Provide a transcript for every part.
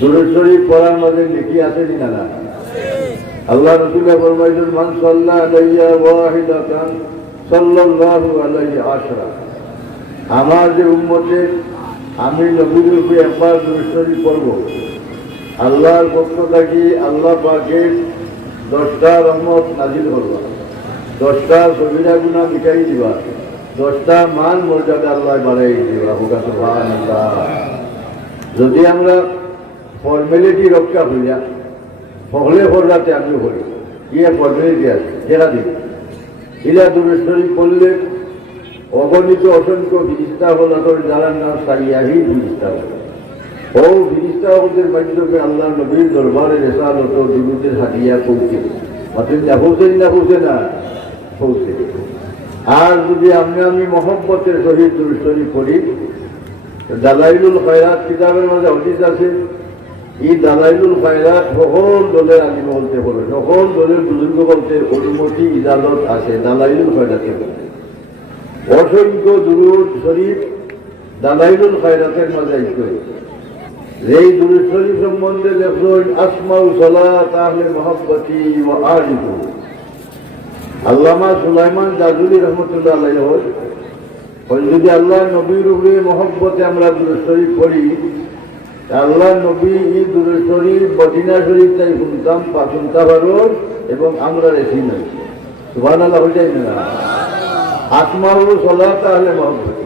দুরূদ শরীফ পড়ার মাঝে নেকি আছে না না? আল্লাহ রাসূল ফরমাইলেন মান সাল্লা আলাইয়া ওয়াহিদাতান সাল্লাল্লাহু আলাইহি আশরা। আমার যে উম্মতের আমি নবীর উপরে একবার দুরূদ শরীফ পড়ব, আল্লাহর পক্ষ থেকে আল্লাহ পাকের 10টা রহমত নাজিল করবা, 10টা সগীরা গুনাহ মিটাই দিবা, 10টা মান মর্যাদা আল্লাহ বাড়াই দিবা। সুবহানাল্লাহ। যদি আমরা ফর্মালিটি রক্ষা হইয়া সকলে হরাতে আমি করি, ইয়ে ফর্মালিটি আছে সেরা দিন ইরা দুরূদ শরীফ পড়লে অগণিত অসংখ্য ফিরিস্তা হল যারা নাম সারিয়াহি ফিরিস্তা হল। ও ফিরিস্তা হলের মাধ্যমে আল্লাহ নবীর দরবারে রেসালত দুরূদের হাদিয়া পৌঁছে পৌঁছে না পৌঁছে। আর যদি আমি মহব্বতের সহিত দুরূদ শরীফ পড়ি, দালাইলুল খায়রাত কিতাবের মধ্যে হাদিস আছে, এই দালাইলুল খায়রাত সকল দলের আলিম বলতে বলে, সকল দলের বুজুর্গ বলতে অনুমতি ইজাজত আছে দালাইলুল খায়রাতের মধ্যে। অসংখ্য দুরূদ শরীফ দালাইলুল খায়রাতের মাঝে আইছে। এই দুরূদ শরীফ সম্বন্ধে লেখলেন আসমাউ সালাত আহলে মুহাব্বতি ওয়া আলিহু। আল্লামা সুলাইমান জাজুলি রহমতুল্লাহ আলাইহি বলেন, যদি আল্লাহ নবীর উপরে মহব্বতে আমরা দুরূদ শরীফ পড়ি, আল্লাহ নবী এই দুরূদ শরীফ মদিনা শরীফ তাই শুনতাম শুনতে পারো এবং আমরা রেখি নাই। সুবহানাল্লাহ হয়ে যায় না? আসমাউ সালাত আহলে মুহাব্বতি,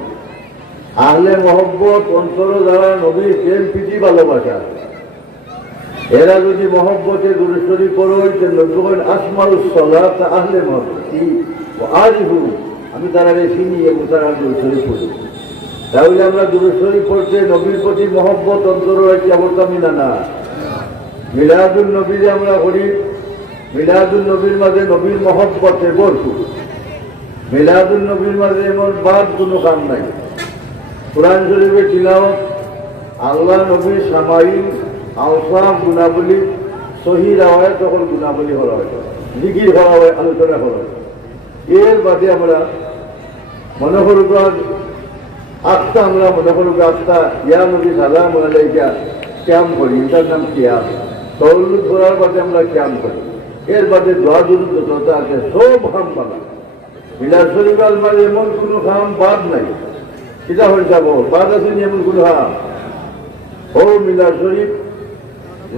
আহলে মহব্বত অন্তর যারা নবীর প্রেম প্রীতি ভালোবাসা, এরা যদি মহব্বতে দুরূদ শরীফ পড়ো, নবী আসমাউ সালাত আহলে মুহাব্বতি ওয়া আলিহু, আমি তারা চিনি এবং তারা দুরূদ শরীফ পড়ি। তাহলে আমরা দুরূদ শরীফ পড়তে নবীর প্রতি মহব্বত অন্তর রাখি অবতামি না। মিলাদুল নবীরে আমরা করি, মিলাদুল নবীর মাঝে নবীর মহব্বতে ভরপুর। মিলাদুল নবীর মাঝে এমন বাদ কোনো কাম নাই। কোরআন শরীফে তিলাওয়াত, আল্লাহ নবীর সামাইল আওসাফ গুণাবলী সহি রাওয়ায়াত তখন গুণাবলী করা হয়, জিকির করা হয়, আলোচনা করা হয়। এর বাদে আমরা মনে করব আত্মা, আমরা মনে করব আত্মা ইয়া নবী সালাম আলাইকা ক্যাম করি, এটার নাম কিয়াম। তওয়াল্লুদ করার বাদে আমরা ক্যাম করি। এর বাদে দোয়া দুরূদ যত আছে সব হাম বানা। মিলাদ শরীফ আলমার এমন কোনো হাম বাদ নাই, সেটা হয়ে যাব বাদ আছে এমন কোনো হাম। ও মিলাদ শরীফ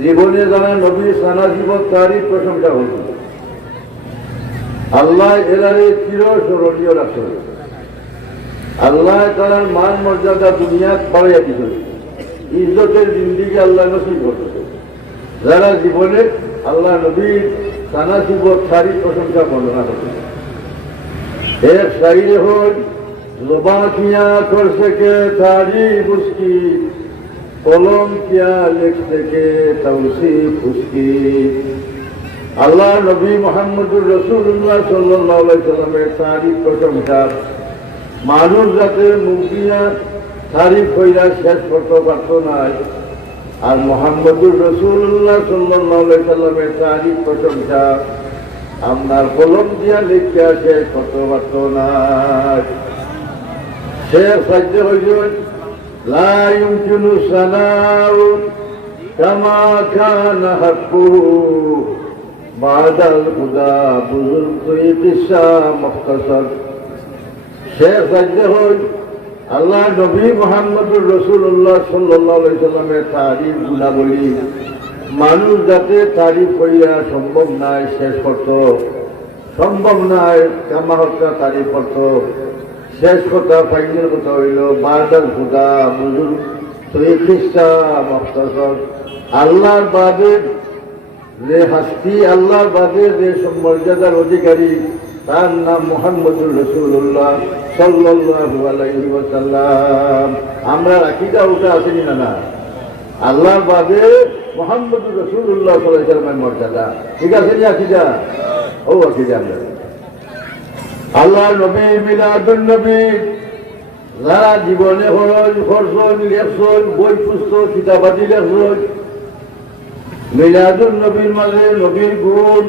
জীবনে যারা নবী সানা জীবন তারই প্রশংসা হয়েছে। আল্লাহ এরারে চির স্মরণীয় রাখছে। আল্লাহ তার মান মর্যাদা দুনিয়া বাড়াইয়া দিতে, ইজ্জতের জিন্দিগি আল্লাহ নসিব করতেছে। যারা জীবনে আল্লাহ নবীর সানা জীবন তারই প্রশংসা বর্ণনা করতেছে। एक शायर हो ज़ुबां किया कर सके तारीफ उसकी, कलम क्या लिख सके तौसीफ उसकी। আল্লাহ নবী মুহাম্মদুর রাসূলুল্লাহ সাল্লাল্লাহু আলাইহি ওয়াসাল্লামের তারিফ প্রশংসা মানুষ যাতে মুখ দিয়া তারিফ কইরা শেষ করতে পারত না, আর মুহাম্মদুর রাসূলুল্লাহ সাল্লাল্লাহু আলাইহি ওয়াসাল্লামের তারিফ প্রশংসা আপনার কলম দিয়া লিখিয়া শেষ করতে পারত না। শেষ সাহায্য হইলেন লা ইউমকিনু সানাউ কামা কানা হাক্কুহু বাদাল খুদা বুজুর্গ কিসা মুখতাসার। শেষ সাহায্য হই আল্লাহ নবী মুহাম্মদুর রাসূলুল্লাহ সাল্লাল্লাহু আলাইহি ওয়াসাল্লামের তারিফ গুণাবলী মানুষ যাতে তারিফ করিয়া সম্ভব নাই শেষ করত, সম্ভব নাই কামা হত্যা তারিফ করত। শেষ কথা ফাইনাল কথা হইল বাদাল খুদা বুজুর্গ কিসা মুখতাসার। আল্লাহর বাদে যে হাস্তি, আল্লাহর বাদে যে মর্যাদার অধিকারী, তার নাম মুহাম্মদুর রাসূলুল্লাহ সাল্লাল্লাহু আলাইহি ওয়াসাল্লাম। আমরা আকীদা ওটা আছে কিনা না? আল্লাহর বাদে মুহাম্মদুর রাসূলুল্লাহ সাল্লাল্লাহু আলাইহি ওয়াসাল্লামের মর্যাদা, ঠিক আছে নি আকীদা? ও আকীদা আমরা আল্লাহ নবী মিলাদুন নবী যারা জীবনে খরচ লেখছেন, বই পুস্তক কিতাবাদি লেখছেন, মিলাদুন নবীর মাঝে নবীর গুণ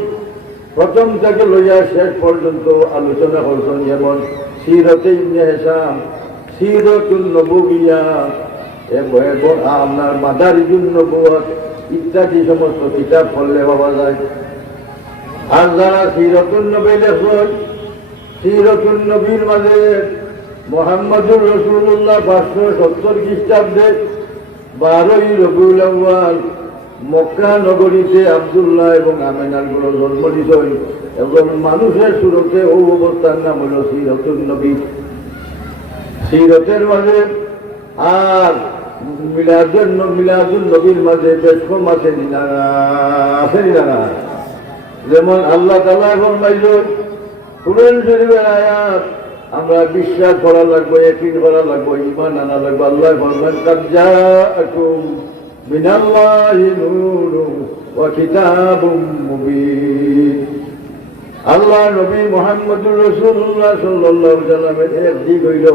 প্রথম থেকে লইয়া শেষ পর্যন্ত আলোচনা করছেন। যেমন সিরতে ইবনে হিশাম, সিরতুন নবুবিয়া, এবং আপনার মাদারিজুন নবুওয়াত ইত্যাদি সমস্ত কিতাব পড়লে পাওয়া যায়। আর যারা সিরাতুন নবী লেখেন, সিরাতুন নবীর মাঝে মুহাম্মদুর রাসূলুল্লাহ 570 খ্রিস্টাব্দে 12ই রবিউল আউয়াল মক্কা নগরীতে আব্দুল্লাহ এবং আমেনার গুলো জন্ম নিয়েছেন। এবং মানুষের সুরতে ও অবস্থার নাম হল সিরাতুন নবী। সিরতের মাঝে আর মিলাদুন নবীর মাঝে বেশ কম আছে না? যেমন আল্লাহ তাআলা ফরমাইলেন কুরআন শরীফের আয়াত আমরা বিশ্বাস করা লাগবে, ইয়াকিন করা লাগবে, ঈমান আনা লাগবে। আল্লাহ ফরমান কাদ জাআকুম মিনাল্লাহি নূরুন ওয়া কিতাবুম মুবিন। আল্লাহ নবী মুহাম্মদুর রাসূলুল্লাহ সাল্লাল্লাহু আলাইহি ওয়াসাল্লামের এক দিক হইল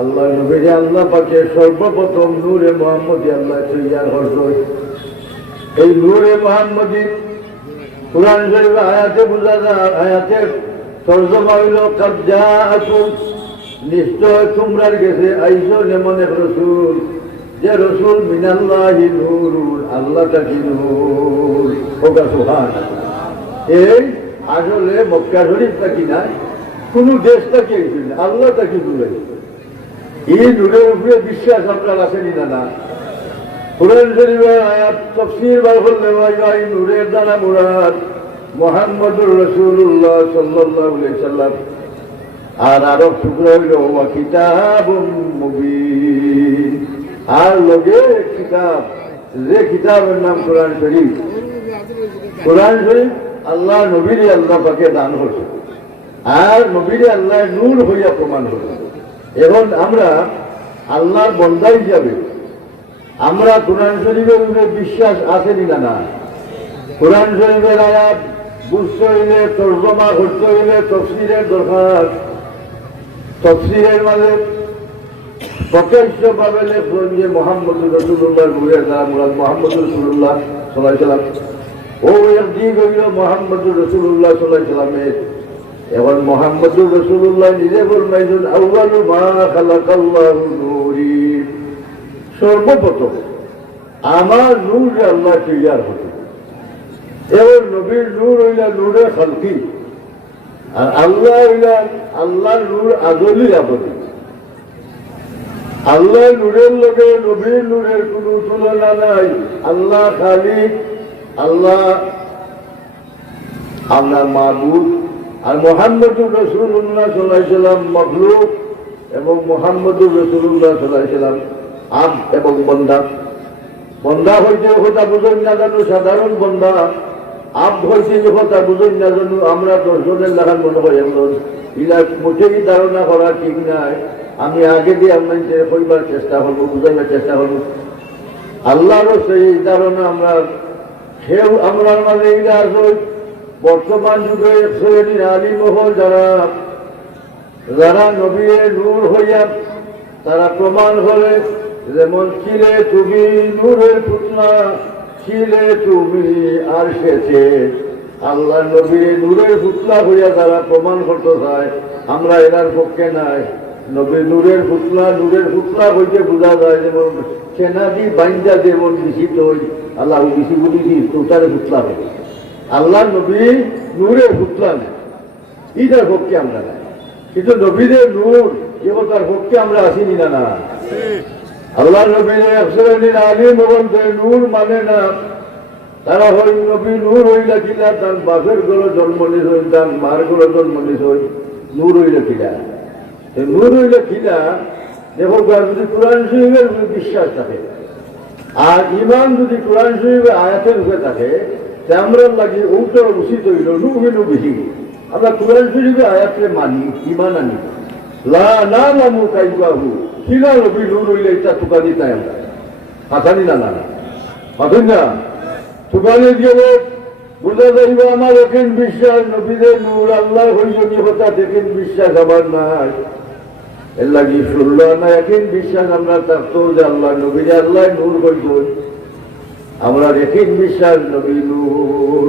আল্লাহ নবীরে আল্লাহ পাকে সর্বপ্রথম নূরে মুহাম্মদী আল্লাহ তৈয়ার করছেন। এই নূরে মুহাম্মদী কুরআন শরীফ আয়াতে বোঝা যায়, আয়াতের তরজমা হইল কাদ জাআকুম, নিশ্চয় তোমরার কাছে আইসন এমন এক রসুল যে রসুল মিনাল্লাহি নূরুন, আল্লাহ তাকি নূর। ওগা সুবহানাল্লাহ। এই আসলে মক্কা শরীফ তাকি নাই, কোন দেশ তাকি আইসেন, আল্লাহ তাকি নূর। এই নূরের উপরে বিশ্বাস আপনার আসেনি না? কুরআন শরীফের আয়াত তাফসীর বার করলে এই নূরের দ্বারা মুরাদ মুহাম্মদুর রাসূলুল্লাহ সাল্লাল্লাহু আলাইহি সাল্লাম। আর আরো টুকরো হইল ওয়া কিতাবুম মুবিন, আর লগে কিতাব, যে কিতাবের নাম কোরআন শরীফ। কোরআন শরীফ আল্লাহ নবীরে আল্লাহ পাকে দান করছে, আর নবীরে আল্লাহ নূর হইয়া প্রমাণ করছে। এখন আমরা আল্লাহর বন্দা হিসাবে আমরা কোরআন শরীফের উপরে বিশ্বাস আসেনি না? কোরআন শরীফের আয়াত বুঝতে হইলে, তর্জমা করতে হইলে তাফসীরের দরকার। তাফসীরের মাঝে প্রকাশ্যভাবে লেখলেন যে মুহাম্মদুর রাসূলুল্লাহর নূরের দ্বারা মুরাদ মুহাম্মদুর রাসূলুল্লাহ সাল্লাল্লাহু আলাইহি ওয়াসাল্লাম। ও একদিক হইল মুহাম্মদুর রাসূলুল্লাহ সাল্লাল্লাহু আলাইহি ওয়াসাল্লামের। এখন মুহাম্মদুর রাসূলুল্লাহ নিজে ফরমাইছেন আউয়ালু মা খালাকাল্লাহু নূরি, সর্বপ্রথম আমার নূর আল্লাহ তৈয়ার হতো। এবার নবীর নূর হইলা নূরে খালকি, আর আল্লাহ হইলা আল্লাহর নূর আজলি আবদি। আল্লাহ নূরের লগে নবীর নূরের কোন তুলনা নাই। আল্লাহ খালিক, আল্লাহ আপনার মাবুদ, আর মুহাম্মদুর রাসূলুল্লাহ সাল্লাল্লাহু আলাইহি ওয়াসাল্লাম মখলুক, এবং মুহাম্মদুর রাসূলুল্লাহ সাল্লাল্লাহু আলাইহি ওয়াসাল্লাম আব্দ এবং বন্দা। বন্দা হইতে কথা বুঝেন না জানো সাধারণ বন্দা, আব্দ হইতে কথা বুঝেন না জানো আমরা 10 জনের লাগান মনে হয় এমন। ইলা মোটেই ধারণা করা ঠিক নাই। আমি আগে দিয়ে আপনাদের কইবার চেষ্টা করবো, বুঝাইবার চেষ্টা করবো। আল্লাহরও সেই ধারণা আমরা সেও আমরার মাঝে ইলা আছে। বর্তমান যুগে শ্রেণীর আলিম মহল যারা নবীর নূর হইয়া তারা প্রমাণ করে, যেমন ছিলে তুমি নূরের পুতলা, ছিলে তুমি আর সেছে। আল্লাহ নবীর নূরের পুতলা হইয়া যারা প্রমাণ করতে চায়, আমরা এনার পক্ষে নাই। নবীর নূরের পুতলা হইতে বোঝা যায় যেমন সেনাদি বাইন্দা যেমন বিশিত হই, আল্লাহ বিশি বলি তোটারে পুতলা হবে। আল্লাহ নবী নূরের পুতলা নেই, এটার পক্ষে আমরা নাই। কিন্তু নবীদের নূর তার পক্ষে আমরা আসিনি না? আল্লাহ নবীর এক শ্রেণীর আলিম বলতে নূর মানে না। তারা হই নবী নূর হইলা কিনা তার বাপের গলো জন্ম নিস হই, তার মার গলো জন্ম নিস হই, নূর হইলা কিনা। নূর হইলা কিনা দেখো, যদি কোরআন শরীফের বিশ্বাস থাকে আর ইমান যদি কোরআন শরীফের আয়াতের উপরে থাকে, আমরা লাগে ওটা উচিত হইল নুবিনু বেশি। আমরা কোরআন শরীফের আয়াতকে মানি, ইমান আনি। লা না নামু কাইবাহু, কিনা নবী নূর হইলে এটা তুকানি তাই আমরা আসানি না পাবেন না। তুকানি গেলে বোঝা যাইব আমার এখন বিশ্বাস নবীদের নূর আল্লাহ হইজনি হতা দেখেন বিশ্বাস আমার নাই। এর লাগি শুনলো না এখন বিশ্বাস আমরা থাকতো যে আল্লাহ নবীরে আল্লাহ নূর হইব, আমরা এখন বিশ্বাস নবী নূর।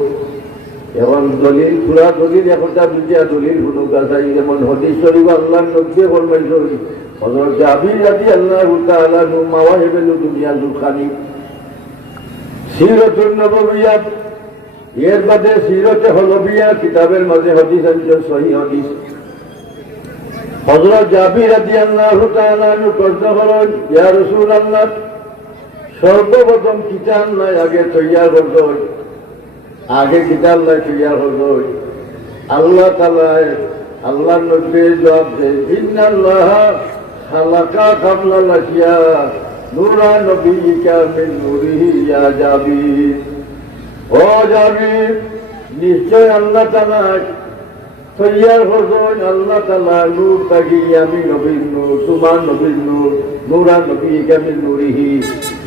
এখন দলিল পুরা দলিল একটা দুটিয়া দলিল হুনুকা চাই, যেমন হদিস শরীফ আল্লাহ নবী ফরমাইছেন হযরত জাবির রাদিয়াল্লাহু তাআলা আনহু মাওয়াহিবুল দুনিয়া জুলখানি সিরাতুন নববিয়্যাহ এর বাদে সিরাতে হলবিয়া কিতাবের মাঝে হাদিস আছে সহিহ হাদিস হযরত জাবির রাদিয়াল্লাহু তাআলা আনহু প্রশ্ন করেন ইয়া রাসূলুল্লাহ সর্বপ্রথম কিতাব নাই আগে তৈয়ার করতে হয় আগে কিতাব নাই তৈয়ার করতে হয় আল্লাহ তাআলা আল্লাহর নবী জবাব দেন ইন্নাল্লাহা খালাকা কাবলাল আশিয়া নূরা নবিয়িকা মিন নূরিহি ইয়া জাবির ও জাবির নিশ্চয় আল্লাহ তাআলা তৈয়ার করছেন আল্লাহ তাআলা নূর থাকি আমি নবীর নূর তোমার নবীর নূর নূরা নবিয়িকা মিন নূরিহি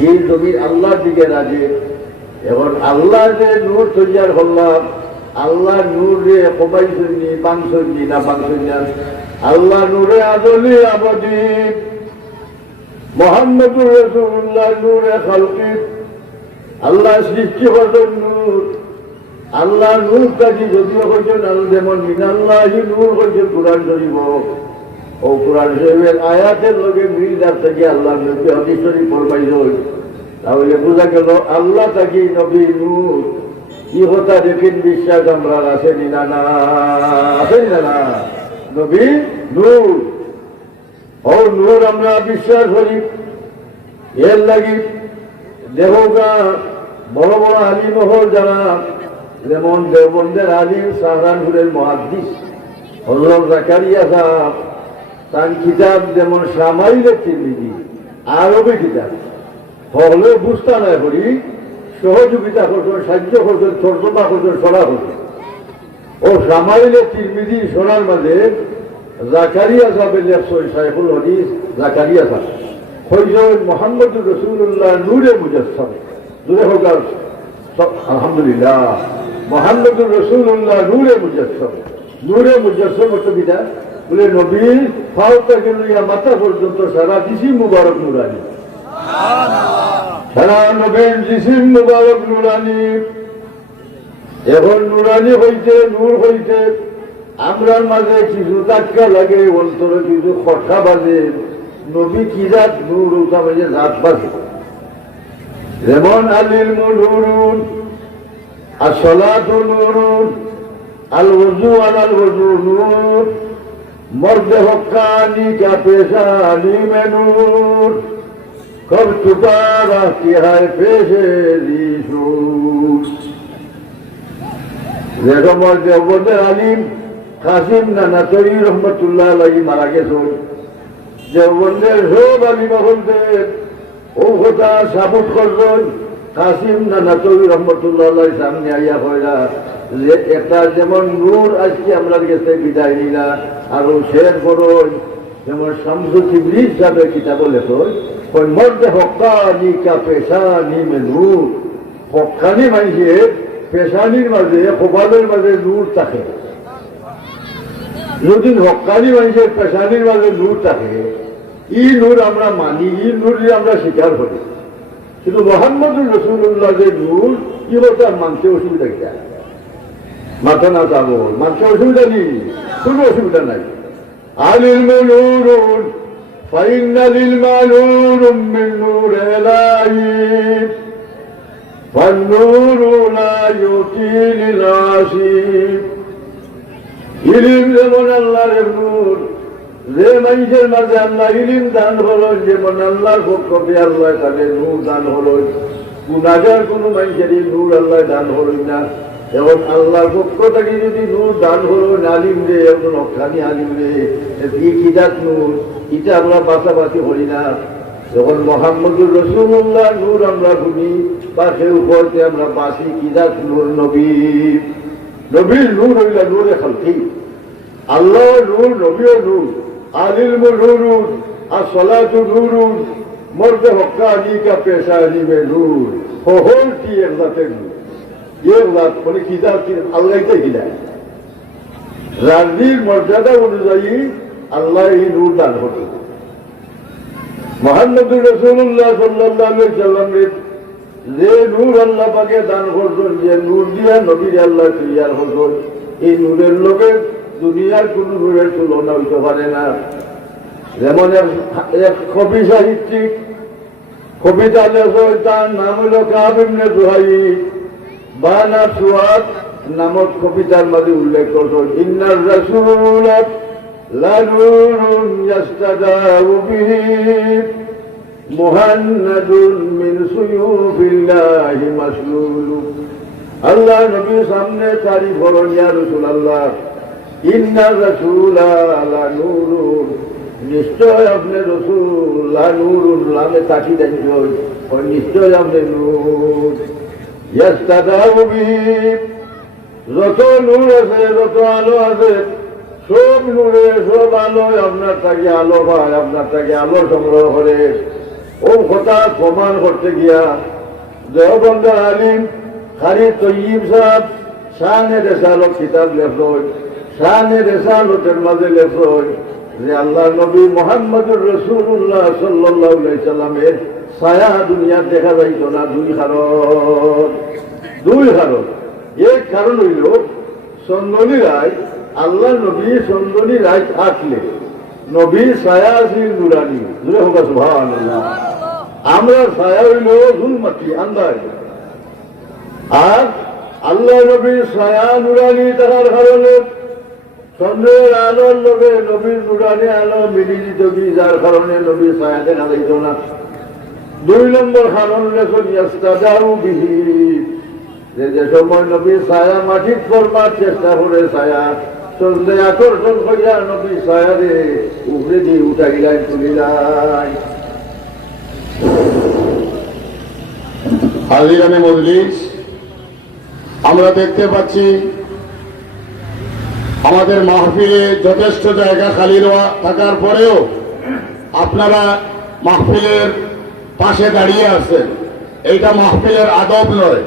এই নবী আল্লাহর দিকে রাজে এখন আল্লাহ যে নূর তৈয়ার করলাম আল্লাহ নূরে কবাইছনি পাংছনি না পাংছনি আল্লাহ নূরে আদলি আবদি মুহাম্মদুর রাসূলুল্লাহ নূরে খালকি আল্লাহ সৃষ্টি করছেন নূর আল্লাহ নূর কাজী যদিও করছেন যেমন মিনাল্লাহি নূর করছেন কোরআন শরীফ ও কোরআন শরীফের আয়াতের লগে মিল যার থেকে আল্লাহ নবী হাদিস শরীফ ফরমাইছেন তাহলে বোঝা গেল আল্লাহ তাকে নবী নূর ই কথা দেখেন বিশ্বাস আমরা আসেনি না না আসেনি না না নবী নূর ও নূর আমরা বিশ্বাস করি এর লাগি দেহগা বড় বড় আলিম হল যারা যেমন দেওবন্দের আলিম সাহারানপুরের মুহাদ্দিস হযরত জাকারিয়া সাহেব তার কিতাব যেমন শামাইলে তিরমিজি আরবি কিতাব হলে বুঝতে না করি সহযোগিতা করছেন সাহায্য করছেন তর্জমা করছেন সরা করছেন ও শামাইলে তিরমিজি শোনার মাঝে জাকারিয়া সাহেবের লেখছেন শাইখুল হাদিস জাকারিয়া সাহেব হইজন মুহাম্মদুর রাসূলুল্লাহ নূরে মুজাসসাম জুড়ে হোক আলহামদুলিল্লাহ মুহাম্মদুর রাসূলুল্লাহ নূরে মুজাসসাম অর্থবিদা বলে নবীর ফাও থেকে লইয়া মাথা পর্যন্ত সারা জিসিম মুবারক নুরানি সারা নবীর জিসিম মুবারক নুরানি এখন নুরানি হইতে নূর হইতে আমরার মাঝে কিছু ধাক্কা লাগে অন্তরে কিছু কথা বাজে নবী কি জাত নূর ওটা মাঝে জাত বাজে যেমন আলিল নূরুন আসসালাতু নূরুন আল ওযু আলাল ওযু নূর মর্দ হক্কানি কা পেশানি মে নূর কব তুকারা কি হায় পেশে দিসুর যেরকম দেওবন্দের আলিম কাসিম নানাতরি রহমতুল্লাহ আলাইহি মারা গেছেন দেওবন্দের সব আলিম হলদের ও কথা সাবুত করছেন কাসিম নানাতরি রহমতুল্লাহ আলাইহি সামনে আইয়া হইরা যে একটা যেমন নূর আজকে আমরা গেছে বিদায় নিলা আর শের করুন যেমন শামসু তিবরিজ সাহেবের কিতাব লেখেন ওই মর্দে হক্কানি কা পেশানি মে নূর হক্কানি মানুষের পেশানির মাঝে কপালের মাঝে নূর থাকে যদি হক্কানি মানুষের পেশানির মাঝে নূর থাকে ই নূর আমরা মানি ই নূর আমরা স্বীকার করি কিন্তু মুহাম্মদুর রাসূলুল্লাহ যে নূর কি বলতে মানতে অসুবিধা কি মাথা না যাবো মানতে অসুবিধা নেই কোনো অসুবিধা নাই আলিল নূরুন ফাইন্নাল ইলমা নূরুম মিন নূরিল্লাহি ফান্নূরু লা ইউতি লিনাসি ইলম যেমন আল্লাহর নূর যে মানুষের মাঝে আল্লাহ ইলম দান হলো যেমন আল্লাহর পক্ষ থেকে আল্লাহ তাদের নূর দান হলো গুনাহগার কোনো মানুষের নূর আল্লাহ দান হলো না এবং আল্লাহর পক্ষ থেকে যদি নূর দান হলো আলিম রে একজন হক্কানি আলিম রে কি কিতাব নূর এটা আমরা পাশাপাশি করি না যখন মুহাম্মদুর রাসূলুল্লাহ নূর আমরা শুনি পাশে উপরতে আমরা পাশি কিতাব নূর নবীর নূর হইলা নূরে খালকি আল্লাহ নূর নবীও নূর আলিল নূরুন আসসালাতু নূরুন মর্দে হক্কানি কা পেশানি মে নূর হল কি এক জাতের নূর ये बात बोले किताब की अल्लाह के हिदायत राजनीर मर्यादा अनुযায়ী আল্লাহ এই নূর দান করতে মুহাম্মদুর রাসূলুল্লাহ সাল্লাল্লাহু আলাইহি ওয়াসাল্লামের যে নূর আল্লাহ পাকে দান করছেন যে নূর দিয়া নবীর আল্লাহ তৈয়ার করছেন এই নূরের লোকে দুনিয়ার কোন নূরের তুলনা হইতে পারে না যেমন এক কবি সাহিত্যিক কবিতা লেখক, তার নাম হইল কাব ইবনে জুহাইর বানা সুয়াদ নামক কবিতার মাঝে উল্লেখ করতো, ইন্নার রাসূল লানুরুন ইয়াস্তাদাউ বিহি মুহান্নাদুন মিন সুয়ুফিল্লাহি মাসলুল। আল্লাহ নবীর সামনে তারিফ করেন, ইয়া রাসূলুল্লাহ ইন্নার রাসূলা লানুরুন, নিশ্চয় আপনি রাসূল, লানুরুন নামে তাকি দেন, নিশ্চয় আপনি নূর, ইয়াস্তাদাউ বিহি যত নূর আছে, যত আলো আছে, সব নূরে সব আলোয় আপনার তাকে আলো পায়, আপনার তাকে আলো সংগ্রহ করে। ও কথা প্রমাণ করতে গিয়া দেওবন্দের আলিম খারি তৈয়ব সাহেব শানে রেসালত কিতাব লেখল, শানে রেসালতের মাঝে লেখল যে আল্লাহ নবী মুহাম্মদুর রাসূলুল্লাহ সাল্লাল্লাহু আলাইহি সাল্লামের ছায়া দুনিয়া দেখা যাইত না। দুই কারণ। এক কারণ হইল চন্দনী রায়, আল্লাহ নবী চন্দনী রায় থাকলে নবীর ছায়া আছিল নুরানি, জুড়ে হোক সুবহানাল্লাহ। আমরা ছায়া হইল জুলমাতি আন্দাজ, আর আল্লাহ নবীর ছায়া নুরানি থাকার কারণে চন্দ্রের আলোর লোকে নবীর নুরানি আলো মিলি দিত, যার কারণে নবীর ছায়া দেখা যাইত না। দুই নম্বর কারণ লেখন ইয়াস্তাদাউ বিহি, যে সময় নবীর ছায়া মাটির পড়বার চেষ্টা করে, ছায়া চন্দ্রে আকর্ষণ করিয়া নবীর ছায়া রে উপরে দিয়ে উঠাইলাই তুলিলাই। হাজিরানে মজলিস, আমরা দেখতে পাচ্ছি আমাদের মাহফিলে যথেষ্ট জায়গা খালি থাকার পরেও আপনারা মাহফিলের পাশে দাঁড়িয়ে আছেন। এইটা মাহফিলের আদব নয়।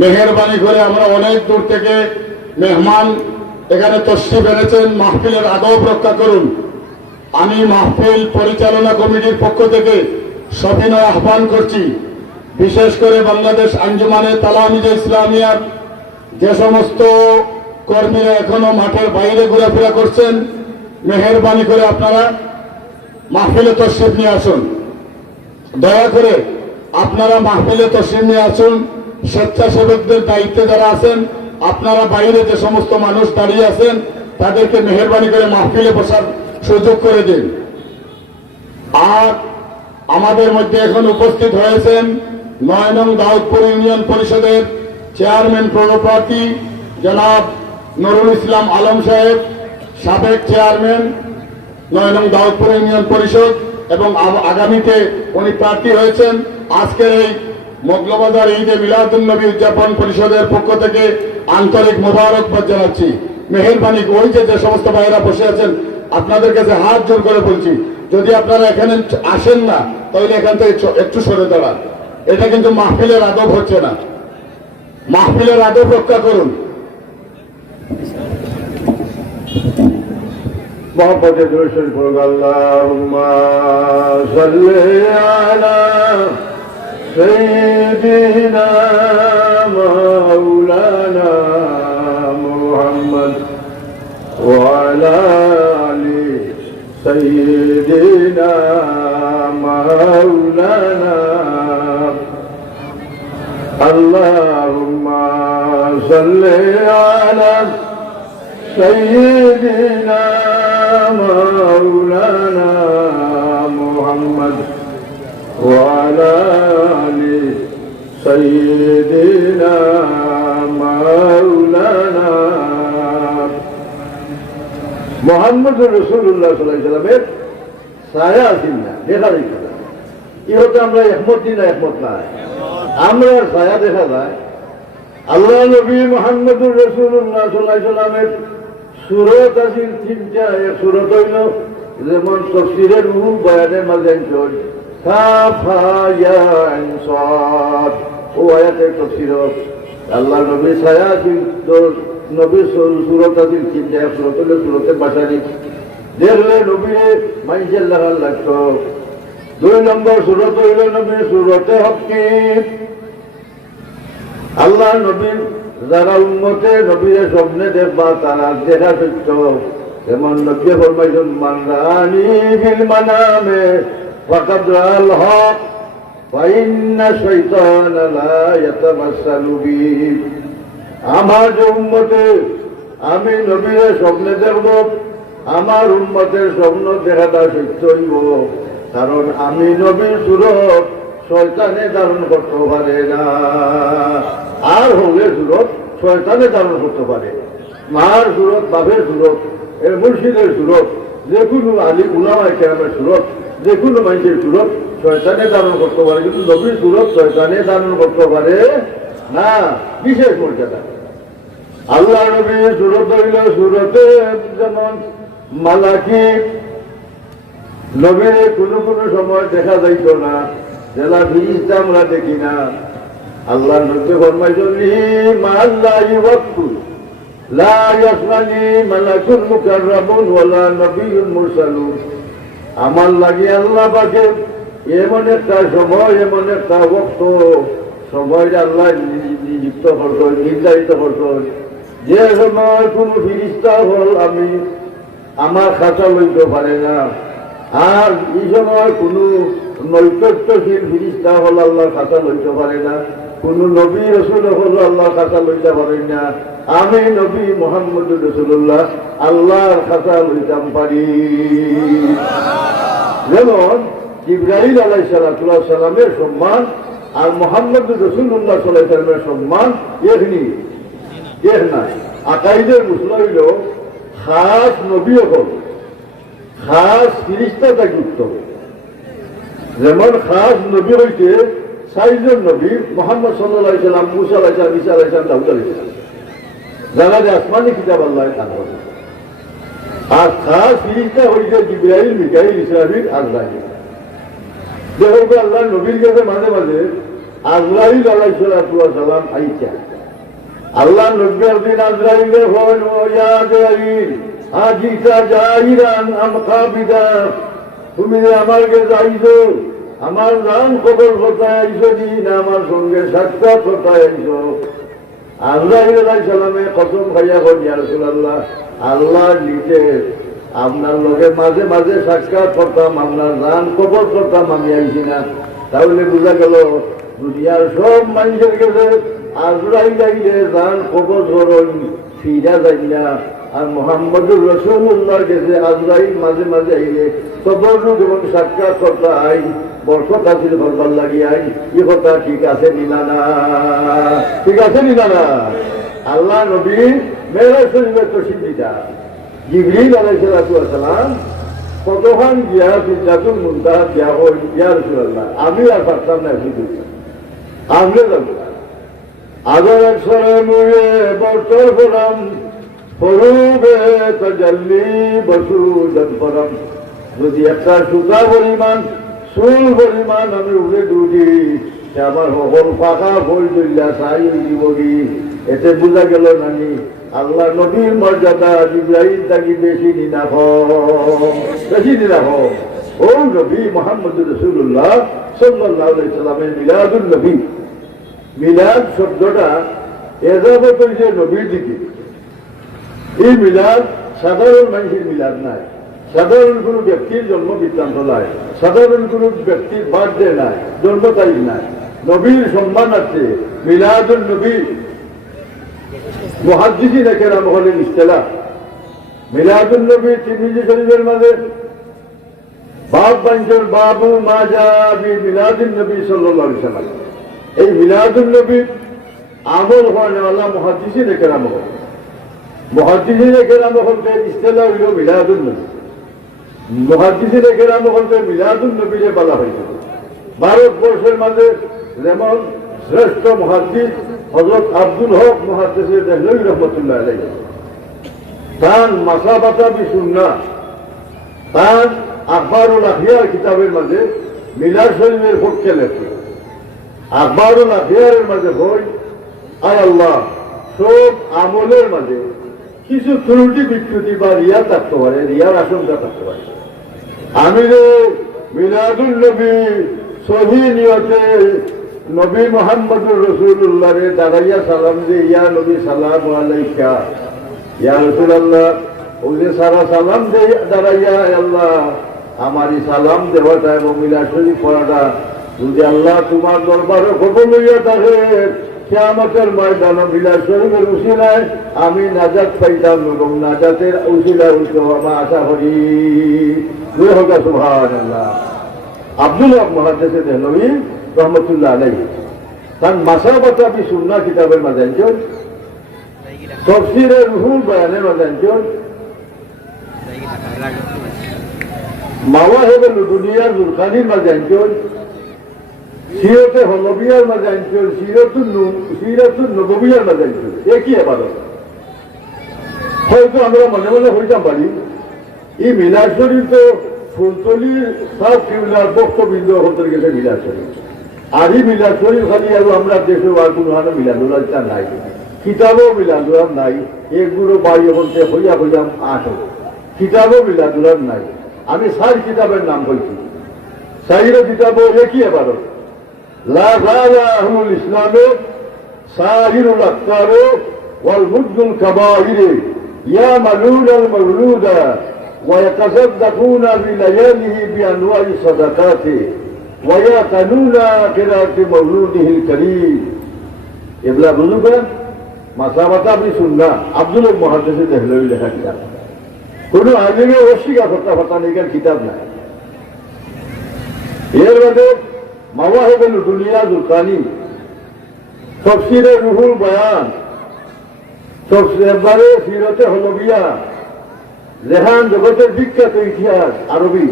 মেহেরবানি করে, আমরা অনেক দূর থেকে মেহমান এখানে তশরিফ এনেছেন, মাহফিলের আদব রক্ষা করুন। আমি মাহফিল পরিচালনা কমিটির পক্ষ থেকে সবিনয় আহ্বান করছি, বিশেষ করে বাংলাদেশ আঞ্জুমানে তালামিজে ইসলামিয়ার যে সমস্ত কর্মীরা এখনো মাঠের বাইরে ঘোরাফেরা করছেন, মেহেরবানি করে আপনারা মাহফিলে তশরিফ নিয়ে আসুন। দয়া করে আপনারা মাহফিলে তশরিফ নিয়ে আসুন। স্বেচ্ছাসেবকদের দায়িত্বে যারা আছেন, আপনারা বাইরে যে সমস্ত মানুষ দাঁড়িয়ে আছেন, তাদেরকে মেহেরবানি করে মাহফিলে বসার সুযোগ করে দিন। আর আমাদের মধ্যে এখন উপস্থিত হয়েছেন ৯ নং দাউদপুর ইউনিয়ন পরিষদের চেয়ারম্যান পদপ্রার্থী জনাব নুরুল ইসলাম আলম সাহেব, সাবেক চেয়ারম্যান ৯ নং দাউদপুর ইউনিয়ন পরিষদ, এবং আগামীতে উনি প্রার্থী হয়েছেন। আজকের এই মগলবাজার ঈদে মিলাদুন্নবী উদযাপন পরিষদের পক্ষ থেকে আন্তরিক মোবারকবাদ জানাচ্ছি। মেহেরবানি ওই যে সমস্ত ভাইয়েরা বসে আছেন, আপনাদের কাছে হাত জোর করে বলছি, যদি আপনারা এখানে আসেন না, তাহলে এখান থেকে একটু সরে দাঁড়ান। এটা কিন্তু মাহফিলের আদব হচ্ছে না। মাহফিলের আদব রক্ষা করুন। মোহাম্মদে দুরূদ শরীফ পড়ুন, আল্লাহুম্মা সাল্লি আলা সাইয়্যিদিনা মাওলানা মুহাম্মদ ওয়া আলা আলি সাইয়্যিদিনা মাওলানা। আল্লাহুম্মা সাল্লি আলা সাইয়্যিদিনা مولانا محمد وعلى آل سيدنا مولانا محمد رسول الله صلى الله عليه وسلم ছায়া আছেন না, দেখা যাইছে না। ইহতে আমরা একমত দিই না, একমত নাই, আমরা ছায়া দেখা যায়। আল্লাহ নবী মুহাম্মদুর রাসূলুল্লাহ সাল্লাল্লাহু আলাইহি ওয়াসাল্লামের সুরত আছিল তিনটা। এক সুরত হইল যেমন তফসিরের রূপ বয়ানের মাঝে কাফ হা ইয়া আইন সাদ, ও আয়াতের তফসিরত আল্লাহ নবী ছায়া আছিল। তো নবীর সুরত আছিল তিনটা। এক সুরত হইল সুরতের বাসারি, দেখলে নবীরে মানুষের লাগার লাগতো। ২ নম্বর সুরত হইল নবীর সুরতে হকি, আল্লাহ নবীর যারা উন্মতে নবীরে স্বপ্নে দেখবা তারা দেখা সত্য, যেমন নবী ফরমাইছেন মান রানি ফিল মানামে ফাকাদ রাল হক ওয়া ইন্না শাইতানা লা ইয়াতামাসসালু বি। আমার যে উম্মতে আমি নবীর স্বপ্নে দেখব, আমার উম্মতের স্বপ্ন দেখাটা সত্য হইব, কারণ আমি নবীর সুরত শয়তানে ধারণ করতে পারে না। আর হলে সুরত শয়তানে ধারণ করতে পারে, মার সুরত, বাপের সুরত, এর মুর্শিদের সুরত, যে কোনো আলী উলামায়ে কেরামের সুরত, যে কোনো মানুষের সুরত শয়তানে ধারণ করতে পারে, কিন্তু নবীর সুরত শয়তানে ধারণ করতে পারে না। বিশেষ মর্যাদা আল্লাহ নবীর সুরত হইল সুরতে যেমন মালাকি, নবীর কোনো কোনো সময় দেখা যাইত না, জেলা ফিরিস্তা আমরা দেখি না। আল্লাহ নবী ফরমাইছেন মাল্লাহি ওয়াক্তু লা ইয়াসমানি মালাকুন মুকাররাবুন ওয়ালা নবিয়্যুন মুরসালুন। আমার লাগি আল্লাহ পাকে এমন একটা সময়, এমন একটা ওয়াক্ত, সময় আল্লাহ নিযুক্ত করতেন, নির্ধারিত করতেন, যে সময় কোনো ফিরিস্তা হল আমি আমার খাতা লইতে পারে না। আর এই সময় কোনো নৈকট্যশীল ফিরিস্তা হল আল্লাহর খাতা লইতে পারে না, কোনো নবী রসুল হল আল্লাহর খাতা লইতে পারেন না। আমি নবী মুহাম্মদুর রাসূলুল্লাহ আল্লাহর খাতা লইতাম পারি। যেমন জিবরাইল আলাইহিস সালামের সম্মান আর মুহাম্মদুর রাসূলুল্লাহ সাল্লাল্লাহু আলাইহি ওয়াসাল্লামের সম্মান এক নাই। আকাইদের মশলা হইল খাস নবী হল, খাস ফিরিস্তা যুক্ত। যেমন খাস নবী হইতে 4 জন নবী, মুহাম্মদ সাল্লাল্লাহু আলাইহি ওয়াসাল্লাম, মুসা আলাইহিস সালাম, ঈসা আলাইহিস সালাম, দাউদ আলাইহিস সালাম, যারা যে আসমানি কিতাব আল্লাহ দান করেন। আর খাস ফিরিস্তা হইতে জিবরাইল, মিকাইল, ইসরাফিল, আজরাইল। দেখো আল্লাহ নবীর কাছে মাঝে মাঝে আজরাইল আলাইহিস সালাম আইসা, আল্লাহ নবী দিন আজরাইলে হন ও ইয়া আজরাইল আজিতা জাইরান আম কাবিদা, তুমি আমার কাছে আইছো আমার জান কবর কোথায় আইছো না আমার সঙ্গে সাক্ষাৎ কোথায় আইছো? আজরাইল আলাইহিস সালামে কসম খাইয়া বলেন ইয়া রাসূলুল্লাহ, আল্লাহ নিজে আপনার লগে মাঝে মাঝে সাক্ষাৎ করতাম, আপনার জান কবর করতাম, আমি আইছি না। তাহলে বোঝা গেল দুনিয়ার সব মানুষের কাছে আজরাইল আইলে জান কবর করুন ফিরা যাই না, আর মুহাম্মদুর রাসূলুল্লাহর কাছে আজরাইল মাঝে মাঝে আইলে কবর এবং সাক্ষাৎ করতে আই, বরকত হাসিল করবার লাগি আই। এই কথা ঠিক আছে নিলা না? ঠিক আছে নিলা না? আল্লাহ নবী মেরাজ শরীফের তশরিফটা জিবরিল আলাইহিস সালাম কতক্ষণ গিয়া সিদরাতুল মুনতাহা গিয়া হই, ইয়া রাসূলুল্লাহ আমি আর পারতাম না, শুধু আমলে যাব আদর একসরে মুয়ে বর্তর ফরাম ফরুবে তাজাল্লি বসুদন ফরাম। যদি একটা সুতা পরিমাণ, চুল পরিমাণ আমি উড়ে দুটি, আমার সকল পাখা ভুল দিল্লা চাই দিবগি। এতে বোঝা গেল নানি আল্লাহ নবীর মর্যাদা জিবরাইল থাকি বেশি নিনাফ, বেশি নিনাফ। ও নবী মুহাম্মদুর রাসূলুল্লাহ সাল্লাল্লাহু আলাইহি সাল্লামের মিলাদুন নবী, মিলাদ শব্দটা এজাবত হইছে নবীর দিকে। এই মিলাদ সাধারণ মানুষের মিলাদ নাই, সাধারণ কোনো ব্যক্তির জন্ম বৃত্তান্ত নাই, সাধারণ কোনো ব্যক্তির বার্থডে নাই, জন্ম তারিখ নাই। নবীর সম্মান আছে মিলাদুন নবী। মুহাদ্দিসিন কেরাম হলেন ইসতিলাহ মিলাদুন নবী তিরমিজি শরীফের মাঝে বাব বাঞ্চল বাবু মাজা বি মিলাদুন নবী সাল্লাল্লাহু আলাইহি ওয়াসাল্লাম। এই মিলাদুন নবী আমল হয় না মুহাদ্দিসিন কেরাম হল, মুহাদ্দিসিন কেরাম হলতে ইসতিলাহ হইল মিলাদুন নবী। মুহাদ্দিসিন কেরাম হলতে মিলাদুন নবীরে বলা হয়েছে। ভারতবর্ষের মাঝে যেমন শ্রেষ্ঠ মুহাদ্দিস হযরত আব্দুল হক মুহাদ্দিস দেহলভী রহমাতুল্লাহ আলাইহি, তার মাসাবাতা বি সুন্নাহ, তার আখবারুল আখিয়ার কিতাবের মাঝে মিলাদ শরীফের পক্ষে লেখে। আখবারুল আখিয়ারের মাঝে বই আয় আল্লাহ সব আমলের মাঝে কিছু ত্রুটি বিচ্যুতি বা রিয়া থাকতে পারে, রিয়ার আশঙ্কা থাকতে পারে। আমি যে মিলাদুল নবী সহি নিয়তে নবী মুহাম্মদুর রাসূলুল্লাহ রে দাঁড়াইয়া সালাম যে ইয়া নবী সালামু আলাইকা, ইয়া রাসূলুল্লাহ ওই যে সারা সালাম দাঁড়াইয়া আল্লাহ আমারই সালাম দেওয়াটা এবং মিলাদ শরীফ পড়াটা যদি আল্লাহ তোমার দরবারে কবুল হইয়া থাকে কিয়ামতের ময়দানে মিলাদ শরীফের উসিলায় আমি নাজাত পাইতাম এবং নাজাতের উসিলায় আমরা আশা করি। সুবহানাল্লাহ। আব্দুল হক মুহাদ্দিস দেহলভী রহমতুল্লাহ আলাইহি তার মাসাবাতা বি সুন্নাহ কিতাবের মাঝে একজন তাফসীরে রুহুল বয়ানের মাঝে একজন মাওয়াহিবুল দুনিয়ার জুরকানির মাঝে একজন সিরতে হলবিয়ার মাঝে একজন সিরাতুন নববিয়ার মাঝে একজন একই ইবাদত। হয়তো আমরা মনে মনে হইতাম পারি এই মিলাদ শরীফ তো ফুলতলির সব কিবলার বক্তবিন্দু হতে গেছে মিলাদ শরীফ। আর এই মিলাদ শরীফ খালি আর আমরা দেশে আর কোনো হানে মিলাদুল্লাহটা নাই, কিতাবও মিলাদুল্লাহ নাই। এগুলো বাইরে বলতে হইয়া হইয়াম আট কিতাবও মিলাদুল্লাহ নাই। আমি সার কিতাবের নাম বলছি, সাইর কিতাবও একই ইবাদত। লা যালাহুল ইসলামে সাহিরুল আখতারে ওয়াল মুদ্দুল কাবাইরে ইয়ামালুন আল মাওলুদা ওয়া ইয়াতাসাদ্দাকুনা বিলায়ালিহি বিআনওয়াই সাদাকাতি ওয়া ইয়াতানুনা কিরাতি মাওলুদিহিল কারীম। এগুলা বুঝবেন মাসাবাতা আপনি শুননা আব্দুল মুহাদ্দিস দেহলভী লেখা কিতাব। কোন আলিমে অস্বীকার করতে নেই কিতাব নাই। এর বাদে মাওয়াহিবুল দুনিয়া জুরকানি, তাফসীরে রুহুল বয়ান, তাফসীরে সিরতে হলবিয়া, রেহান জগতের বিখ্যাত ইতিহাস আরবি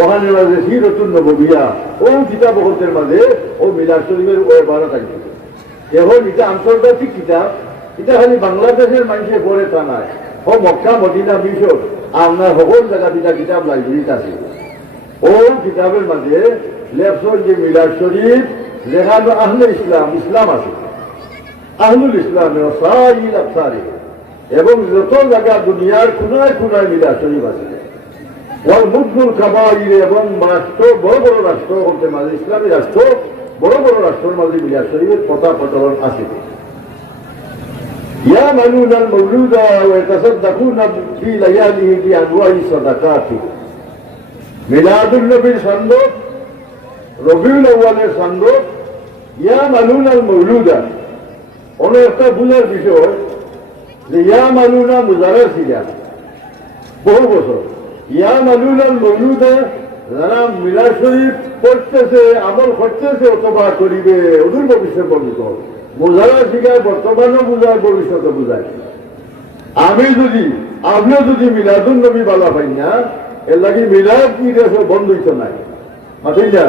ওখানের মাঝে সিরতুন নববিয়া ও কিতাব হতের মাঝে ও মিলাদ শরীফের ও ইবাদত আছে। এখন এটা আন্তর্জাতিক কিতাব, এটা খালি বাংলাদেশের মানুষে পড়ে তা নাই। ও মক্কা মদিনা মিশর আপনার সকল জায়গা দুটা কিতাব লাইব্রেরিতে আছে। ও কিতাবের মাঝে লেখছেন যে মিলাদ শরীফ লেখানো আহলে ইসলাম, ইসলাম আছে আহলুল ইসলামে সাইল আফসারে এবং যত জায়গা দুনিয়ার কোনায় কোনায় মিলাদ শরীফ আছে। ওয়াল মুদ্দুল কাবাইরে এবং রাষ্ট্র বড় বড় রাষ্ট্র হতে মাঝে ইসলামী রাষ্ট্র বড় বড় রাষ্ট্রের মাঝে মিলাদ শরীফের কথা প্রচলন আছে। ইয়ামালুন আল মাওলুদা ওয়া ইয়াতাসাদ্দাকুনা ফি লায়ালিহি বিআনওয়াই সাদাকাতি। মিলাদুন নবীর সন্দেহ, রবিউল আউয়ালের সন্দেহ, ইয়ামালুন আল মাওলুদা অনেক একটা বুঝার বিষয় যে ইয়ামালুনা মুজারার সিগা বহু বছর, ইয়ামালুন আল মাওলুদা যারা মিলাদ শরীফ পড়তেছে আমল করতেছে অথবা করিবে অদূর ভবিষ্যৎ বর্ণিত। মুজারা শিখায় বর্তমানও বুঝায় ভবিষ্যতে বুঝায়। আমি যদি আপনিও যদি মিলাদুন নবী বালা পাই না এর লাগে মিলাদ কি দেশ বন্ধ হইতো নাই মাথিন না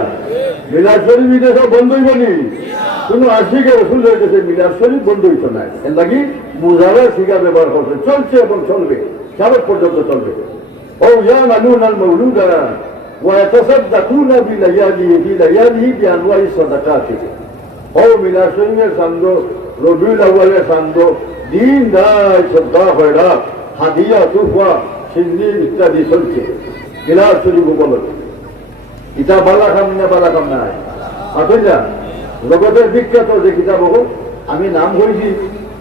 মিলাদ শরীফ দেশ বন্ধ হইব নি কোনো আশিকে রসুল হইতেছে মিলাদ শরীফ বন্ধ হইতো নাই। এর লাগে মুজারা শিখা ব্যবহার করছে, চলছে এবং চলবে, সাবেক পর্যন্ত চলবে। ও ইয়ামালুন আল মাওলুদা ওয়া ইয়াতাসাদ্দাকুনা বিলায়ালিহি বিআনওয়াই সাদাকাতি। ও মিলাদ শরীফের সান্দ, রবিউল আউয়ালের সান্দ, দিন দায় শ্রদ্ধা হয়রা হাদিয়া তুফা সিন্নি ইত্যাদি চলছে মিলাদ শরীফ উপলক্ষে। এটা বালা খাম না বালা খাম নাই আসলে জগতের বিখ্যাত যে কিতাব আমি নাম করেছি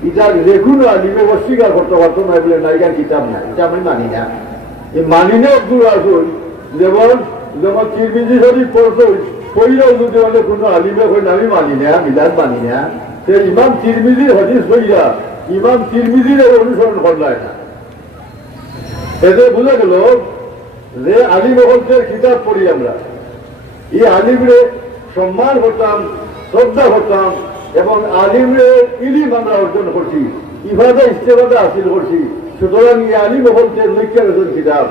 এটা যে কোনো আলিমে অস্বীকার করতে পারতো না বলে নায়িকার কিতাব নাই, এটা আমি মানি না। এই মানি না দূর আসুন যেমন যেমন তিরমিজি শরীফ পড়তো কইরাও যদি বলে কোনো আলিমে কই আমি মানি না মিলাদ মানি না, সে ইমাম তিরমিজির হাদিস কইরা ইমাম তিরমিজির অনুসরণ করলায় না। এতে বোঝা গেল যে আলিম হকদের কিতাব পড়ি আমরা, এই আলিমরে সম্মান করতাম, শ্রদ্ধা করতাম এবং আলিমরে ইলিম আমরা অর্জন করছি, ইবাদা ইস্তেফাদা হাসিল করছি। সুতরাং এই আলিম হকদের লিখের কিতাব,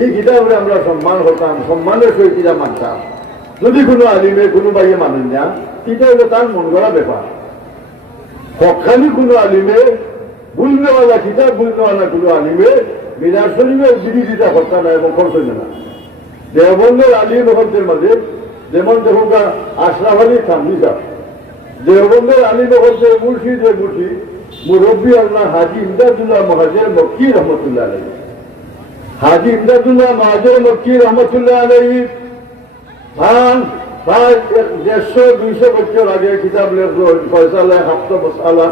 এই কিতাবরে আমরা সম্মান করতাম, সম্মানের সহিত কিতাব মানতাম। যদি কোনো আলিমে কোনো বাইয়ে মানেন না এটা হলো তার মন গড়া ব্যাপার। হকানি কোনো আলিমে বুঝনেওয়ালা কিতাব বুঝনেওয়ালা কোনো আলিমে মিলাদ শরীফের বিরোধিতা করতে না এবং করতে না। দেওবন্দের আলিম হকদের মাঝে যেমন দেখুন আশরাফ আলী থানভী সাহেব, দেওবন্দের আলিম হকদের মুর্শিদের মুরব্বী আল্লাহ হাজি ইমদাদুল্লাহ মহাজের মক্কি রহমতুল্লাহ আলাইহি। হাজি ইমদাদুল্লাহ মহাজের মক্কি রহমতুল্লাহ আলাইহি প্রায় 150-200 বছর আগে কিতাব লেখল ফয়সালা হাফত মশালা,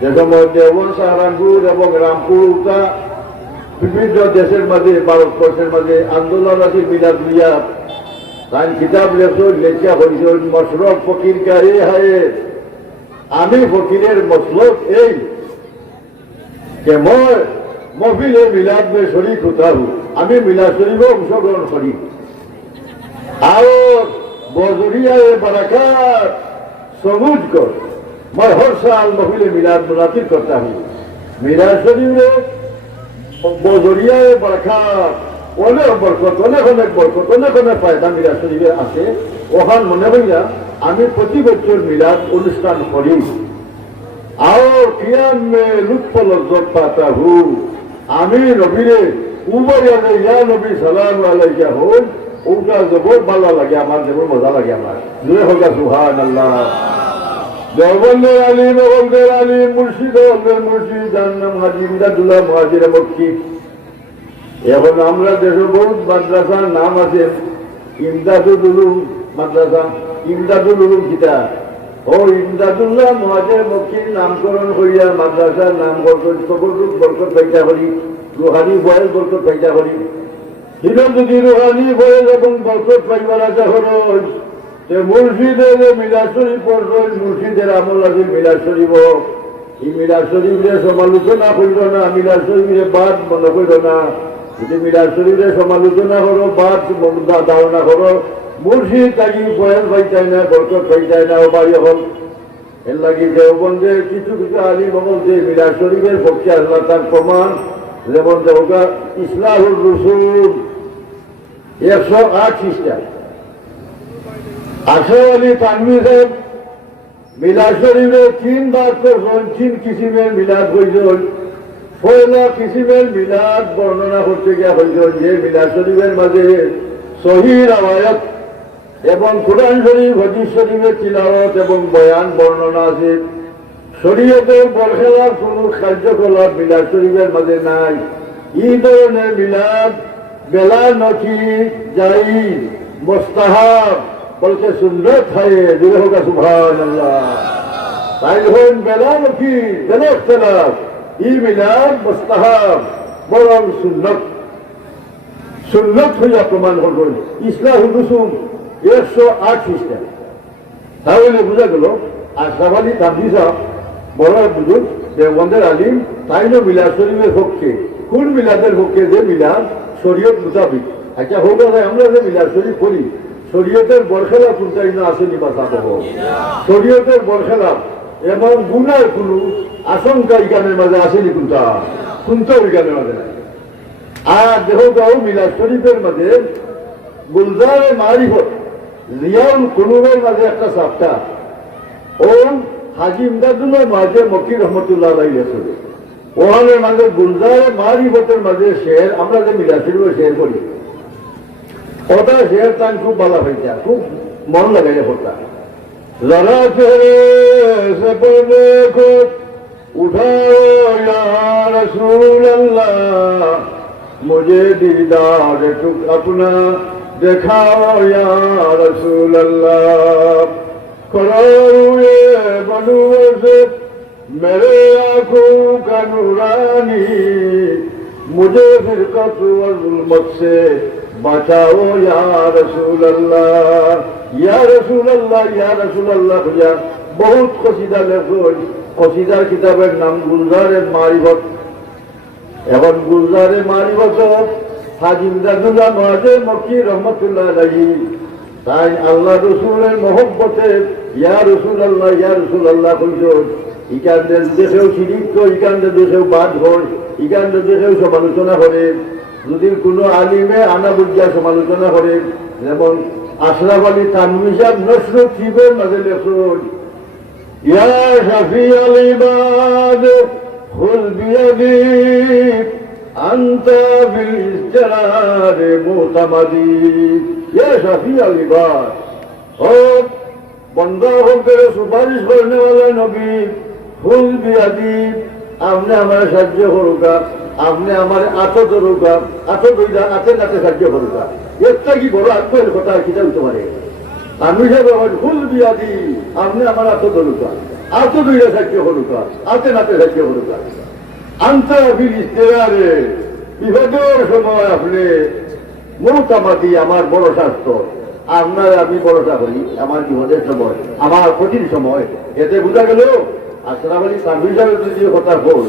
যে সময় দেওবন্দ, সাহারানপুর এবং রামপুর বিভিন্ন দেশের মাঝে ভারতবর্ষের মাঝে আন্দোলন আছে মিলাদ লইয়া তাই কিতাব লেখা হয়েছিল মশরফ ফকির গায়ে হায়ে আমি ফকিরের মসলক এই যে মই মহফিলে মিলাদ মে শরীক হতা হু আমি মিলাদ শরীফে অংশগ্রহণ করি আর বজরিয়ায়ে বরকত समझ कर मैं हर साल महफिल मिलाद मुनाकिद करता हूँ मिलाद शरीफ में बजरिया बरकत অনেক বরকত অনেক ফায়দা মিলাদ শরীফে আছে ওখান মনে হইয়া আমি প্রতি বছর মিলাদ অনুষ্ঠান করি আর কিয়াম মে লুৎফ লজ্জত পাতা হু আমি নবীরে উমরিয়া ইয়া নবী সালাম আলাইকা হল ওটা জবর ভালো লাগে আমার জবর মজা লাগে আমার জুড়ে হোক সুবহানাল্লাহ দেওবন্দের আলী মোগলদের আলী মুর্শিদ মুর্শিদ যার নাম হাজি ইমদাদুল্লাহ মুহাজিরে মক্কি এখন আমরা দেশে বহুত মাদ্রাসার নাম আছে ইমদাদুল উলুম মাদ্রাসা ইমদাদুল উলুম কিতা ও ইমদাদুল্লাহ মুহাজিরে মক্কির নামকরণ করিয়া মাদ্রাসার নাম বরকত পাইতা করি রুহানি বয়েল বরকত পাইতা করি হিরো যদি রুহানি বয়েল এবং বরকত পাইবার আশা খরচ মুর্শিদের মিলাদ শরীফ পড়বেন মুর্শিদের আমল আছে মিলাদ শরীফ এই মিলাদ শরীফের সমালোচনা করিল না মিলাদ শরীফের বাদ মনে করিল না যদি মিলাদ শরীফের সমালোচনা করো বাদ ধারণা করো মুর্শিদ তাকে বয়ান পাইতাই না বরকত পাইতাই না ও বাড়ি হল এর লাগি দেওবন্দে কিছু কিছু আলী মহল যে মিলাদ শরীফের পক্ষে আল্লাহ তার প্রমাণ যেমন দেওগা ইসলাহুল রসুল 108 খ্রিস্টান আশরাফ আলী তানভী সাহেব মিলাদ শরীফে 3 বার করছেন 3 কিসিমের মিলাদ হয়েছেন পয়লা কিসিমের মিলাদ বর্ণনা করতে গিয়া হয়েছেন যে মিলাদ শরীফের মাঝে সহিহ রাওয়ায়াত এবং কুরআন শরীফ হাদিস শরীফের তিলাওয়াত এবং বয়ান বর্ণনা আছে শরীয়তের বরখেলাফ কোনো কার্যকলাপ মিলাদ শরীফের মাঝে নাই এই ধরনের মিলাদ বেলা নথি যাই মুস্তাহাব বলতে সুন্নত হয় দিলে হোক সুবহানাল্লাহ তাই হন বেলা নথি বেলা ইখতিলাফ এই মিলাদ মুস্তাহাব বরং সুন্নত হইয়া প্রমাণ করবেন ইসলাহুল রসুল 108 খ্রিস্টান তাহলে বোঝা গেল আশরাফ আলী তানভী সাহেব বড় বুজুর্গ দেওবন্দের আলিম তাই না মিলাদ শরীফের পক্ষে কোন মিলাদের পক্ষে যে মিলাদ শরীয়ত মোতাবিক আচ্ছা হোক আমরা যে মিলাদ শরীফ করি শরীয়তের বরখেলাফ কোনটাই না আসেনি বা তা হবো শরীয়তের বরখেলাফ এবং গুনার কোনো আশঙ্কা ইকানের মাঝে আসেনি কোনটা ইকানের মাঝে নাই আর দেহ গাও মিলাদ শরীফের মাঝে গুলজারে মারিফত রিয়াউল কুলুবের মাঝে একটা সাপ্তা ও হাজি ইমদাদুল্লাহ মুহাজির মক্কি রহমতুল্লাহ আলাইহি আছে ওখানের মাঝে গুলজারে মারিফতের মাঝে শের আমরা যে মিলাদ শরীফে শের করি ওটা শের তান খুব ভালো হয়েছে খুব মন লাগাইলে পড়তা जरा चेहरे से पर्दे को उठाओ या रसूल अल्लाह मुझे दीदार टुक अपना दिखाओ या रसूल अल्लाह करो ये बनू से मेरे आंखों का नूरानी मुझे फिरकत व जुल्मत से बचाओ या रसूल अल्लाह या रसूल अल्लाह या रसूल अल्लाह भैया बहुत कसीदा लेखन कसीदार किताबेर नाम गुलजारे मारिफत एवं गुलजारे मारिफत हाजी इमदादुल्लाह मुहाजिर मक्की रहमतुल्लाह अलैहि তাই আল্লাহ রসুলের মহব্বতে ইয়া রসুল আল্লাহ কইছেন ইকান্দের দেশেও শিরিক তো ইকান্দের দেশেও বাদ হয় ইকান্দের দেশেও সমালোচনা করে যদি কোনো আলিমে আনা বুঝিয়া সমালোচনা করে যেমন আশরাফ আলী তানভী সাহেব নসরত শিবের মাঝে লেখুন ইয়া শাফি আল ইবাদ খুল বিয়াদি আনতা বিল ইস্তিরার মুতামাদি ইয়া শাফি আল ইবাদ ও বন্দা হোকের সুপারিশ করনে वाला নবী খুল বিয়াদি আপনি আমার সাহায্য করুকা আপনি আমার আতো ধরুকা আতো দুইটা আতে নাতে সাহায্য করুকা একটা কি বড় আত্মের কথা কিটা হইতে পারে আমি সাহেব আমার ফুল বিয়া দি আপনি আমার আতো ধরুকা আতো দুইটা সাহায্য করুকা আতে নাতে সাহায্য করুকা আনতা বিল ইস্তিরারে বিপদের সময় আপনি মৌতামাতি আমার বড় স্বাস্থ্য, আপনার আমি ভরসা করি আমার বিপদের সময়, আমার কঠিন সময়। এতে বোঝা গেল আশরাফ আলী থানভী সাহেবের যে কথা বল,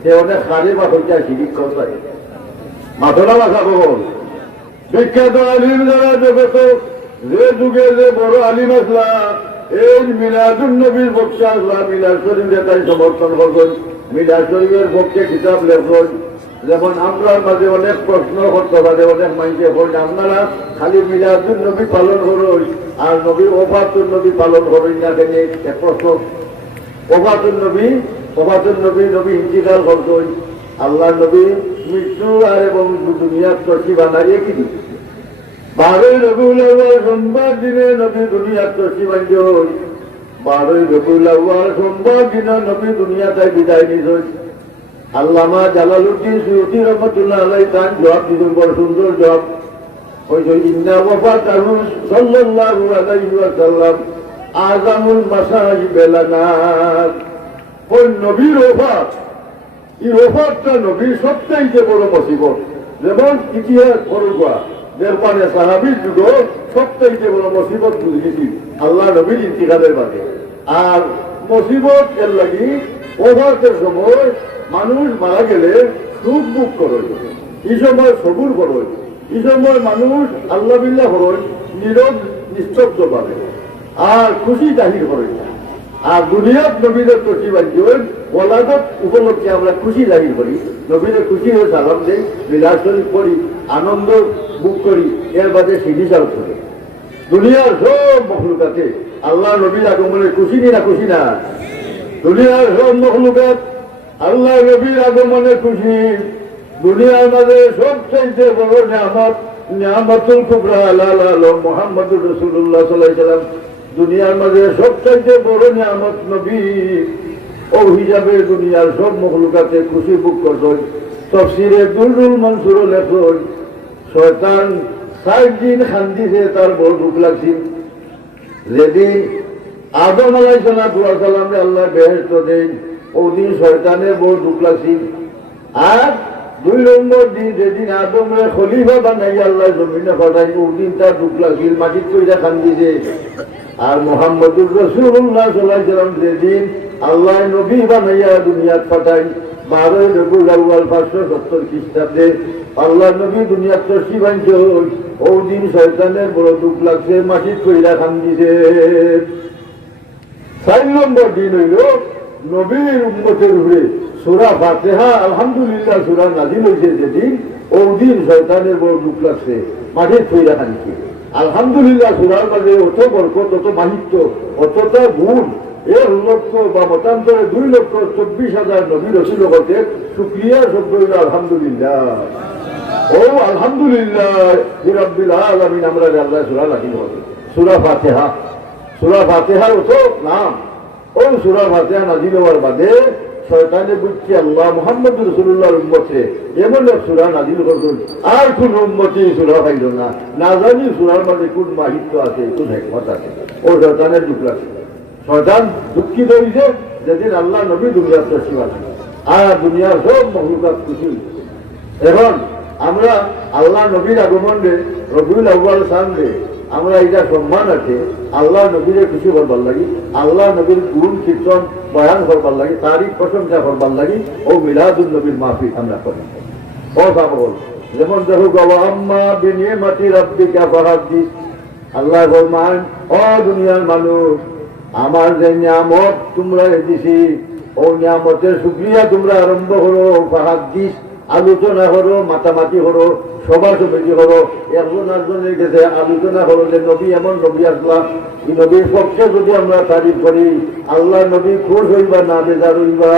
সে অনেক সারে বা হইতে শিরিক করতে মাথা মাথা বল। বিখ্যাত আলিম যারা জগত যে যুগে যে বড় আলিম আসলা, এই মিলাদুন নবীর পক্ষে আসলা, মিলাদ শরীফে তাই সমর্থন করবেন, মিলাদ শরীফের পক্ষে কিতাব লেখবেন। যেমন আমরা মাঝে অনেক প্রশ্ন করতে পারে, অনেক মাইকে বলেন আপনারা খালি মিলাদুন নবী পালন করুন আর নবীর ওফাতুন নবী পালন করুন না, কেন এক প্রশ্ন। ওফাতুন নবী নবী ইন্তিকাল করতেন, আল্লাহ নবী মৃত্যু আর এবং দুনিয়ার তর্কি বানাইয়ে কি দিন 12 রবিউল আউয়াল সোমবার দিনে নবী দুনিয়ার তর্কি বান্ধন, 12 রবিউল আউয়াল সোমবার দিনে নবী দুনিয়াটাই বিদায় নিয়েছেন। আল্লামা জালালউদ্দিন সুয়ুতী রহমাতুল্লাহ আলাইহি তার জবাব দিলেন, বড় সুন্দর জবাব। ওই যে ইন্না ওয়াফাতাহু সাল্লাল্লাহু আলাইহি ওয়াসাল্লাম আযামুল মাসাইব লানা, ওই নবীর ওফাত, এই ওফাতটা নবীর সবচেয়ে বড় মুসিবত। যেমন ইতিহাস পড়বা দেখবানে সাহাবীর যুগ সবচেয়ে বড় মুসিবত বুঝেছি আল্লাহ নবীর ইন্তিকালের বাদে। আর মুসিবত এর লাগি ওফাতের সময় মানুষ মারা গেলে সুখ বুক করল, এই সময় সবুর করল, এই সময় মানুষ আল্লাহ বিল্লাহ করল, নীরব নিস্তব্ধ পাবে আর খুশি জাহির করে। আর দুনিয়ার নবীদের প্রতিবাদ ওলাদত উপলক্ষে আমরা খুশি জাহির করি, নবীদের খুশি হয়ে সালাম দেই, মিলাদ শরীফ করি, আনন্দ বুক করি, এর বাদে সিঁড়ি চাল করি। দুনিয়ার সব মখলুকাতে আল্লাহ নবীর আগমনে খুশি না খুশি না? দুনিয়ার সব মখলুকাত আল্লাহ নবীর আগমনে খুশি। দুনিয়ার মাঝে সবচাইতে বড় নিয়ামত, নিয়ামতুল কুবরা আল্লাহ মুহাম্মদুর রাসূলুল্লাহ সাল্লাল্লাহু আলাইহি ওয়াসাল্লাম। দুনিয়ার মাঝে সবচাইতে বড় নিয়ামত নবী, ও হিসাবে দুনিয়ার সব মখলুকাতে খুশি বুক করছেন। তাফসীরে দুররুল মানসুর লেখেন, শয়তান 60 দিন খান্দিছে, তার বড় দুঃখ লাগছিল। যেদিন আদম আলাইহিস সালামকে আল্লাহ বেহেশত দেন, ওদিন শয়তানের বড় দুঃখ লাগছিল। আর 2 নম্বর দিন যেদিন আদমের খলিফা বানাই আল্লাহ জমিনে পাঠাই, ওদিন তার দুঃখ লাগছিল, মাটির কইরা খান্দিছে। আর মুহাম্মদুর রাসূলুল্লাহ সাল্লাল্লাহু আলাইহি ওয়াসাল্লাম যেদিন আল্লাহ নবী বানাইয়া দুনিয়াত পাঠাই 12 রবিউল আউয়াল 570 খ্রিস্টাব্দে আল্লাহ নবী দুনিয়াত তশরিফ আনছেন, ওদিন শয়তানের বড় দুঃখ লাগছে, মাটির কইরা খান্দিছে। 4 নম্বর দিন হইল নবীর উম্মতের উপরে সূরা ফাতিহা আলহামদুলিল্লাহ সূরা নাযিল হইছে যেদিন, ওদিন শয়তানের বড় দুঃখ লাগছে, মাটির কইরা খান্দিছে। আলহামদুলিল্লাহ সূরার মাঝে অত বরকত, অত মাহিত্য, অতটা গুণ, 1 লক্ষ বা মতান্তরে 2,24,000 নবী রাসূল হতে শুকরিয়া শব্দ হইল আলহামদুলিল্লাহ। ও আলহামদুলিল্লাহ রাব্বিল আলামিন, আমরা আল্লাহ সূরা নাযিল হতে সূরা ফাতিহা, সূরা ফাতিহার অত নাম। ও সূরা ফাতিহা নাযিল হওয়ার বাদে শয়তানে বুঝছে আল্লাহ মুহাম্মদুর রাসূলুল্লাহর উম্মতে এমন এক সূরা নাযিল করছেন, আর কোন উম্মতি সূরা পাইল না, না জানি সূরার মধ্যে কোন মাহিত্য আছে, কোন হিকমত আছে। ও শয়তানের দুঃখ লাগছে, শয়তান দুঃখিত হয়েছে যেদিন আল্লাহ নবী দুনিয়ার তশরিফ আনছেন, আর দুনিয়ার সব মখলুকাত খুশি হয়েছে। এখন আমরা আল্লাহ নবীর আগমনে রবিউল আউয়াল সামনে আমরা এটা সম্মান আছে, আল্লাহ নবীরে খুশি করবার লাগি, আল্লাহ নবীর গুণ কীর্তন বয়ান করবার লাগি, তারিখ প্রশংসা করবার লাগি, ও মিলাদুন নবীর মাহফিল আমরা করি। ও সাবল যেমন দেখো গাওয়া আম্মা বিনিয়ামাতি রাব্বিকা ফাহাদ্দিস, আল্লাহ ফরমান, ও দুনিয়ার মানুষ, আমার যে নিয়ামত তোমরা দিছি, ও নিয়ামতের শুকরিয়া তোমরা আরম্ভ করো, ফাহাদ্দিস আলোচনা করো, মাতামাতি করো, সভা সমিতি করো, একজন একজনের কাছে আলোচনা করো যে নবী এমন নবী আসলাম, এই নবীর পক্ষে যদি আমরা তারিফ করি, আল্লাহ নবী খুশ হইবা না বেজার হইবা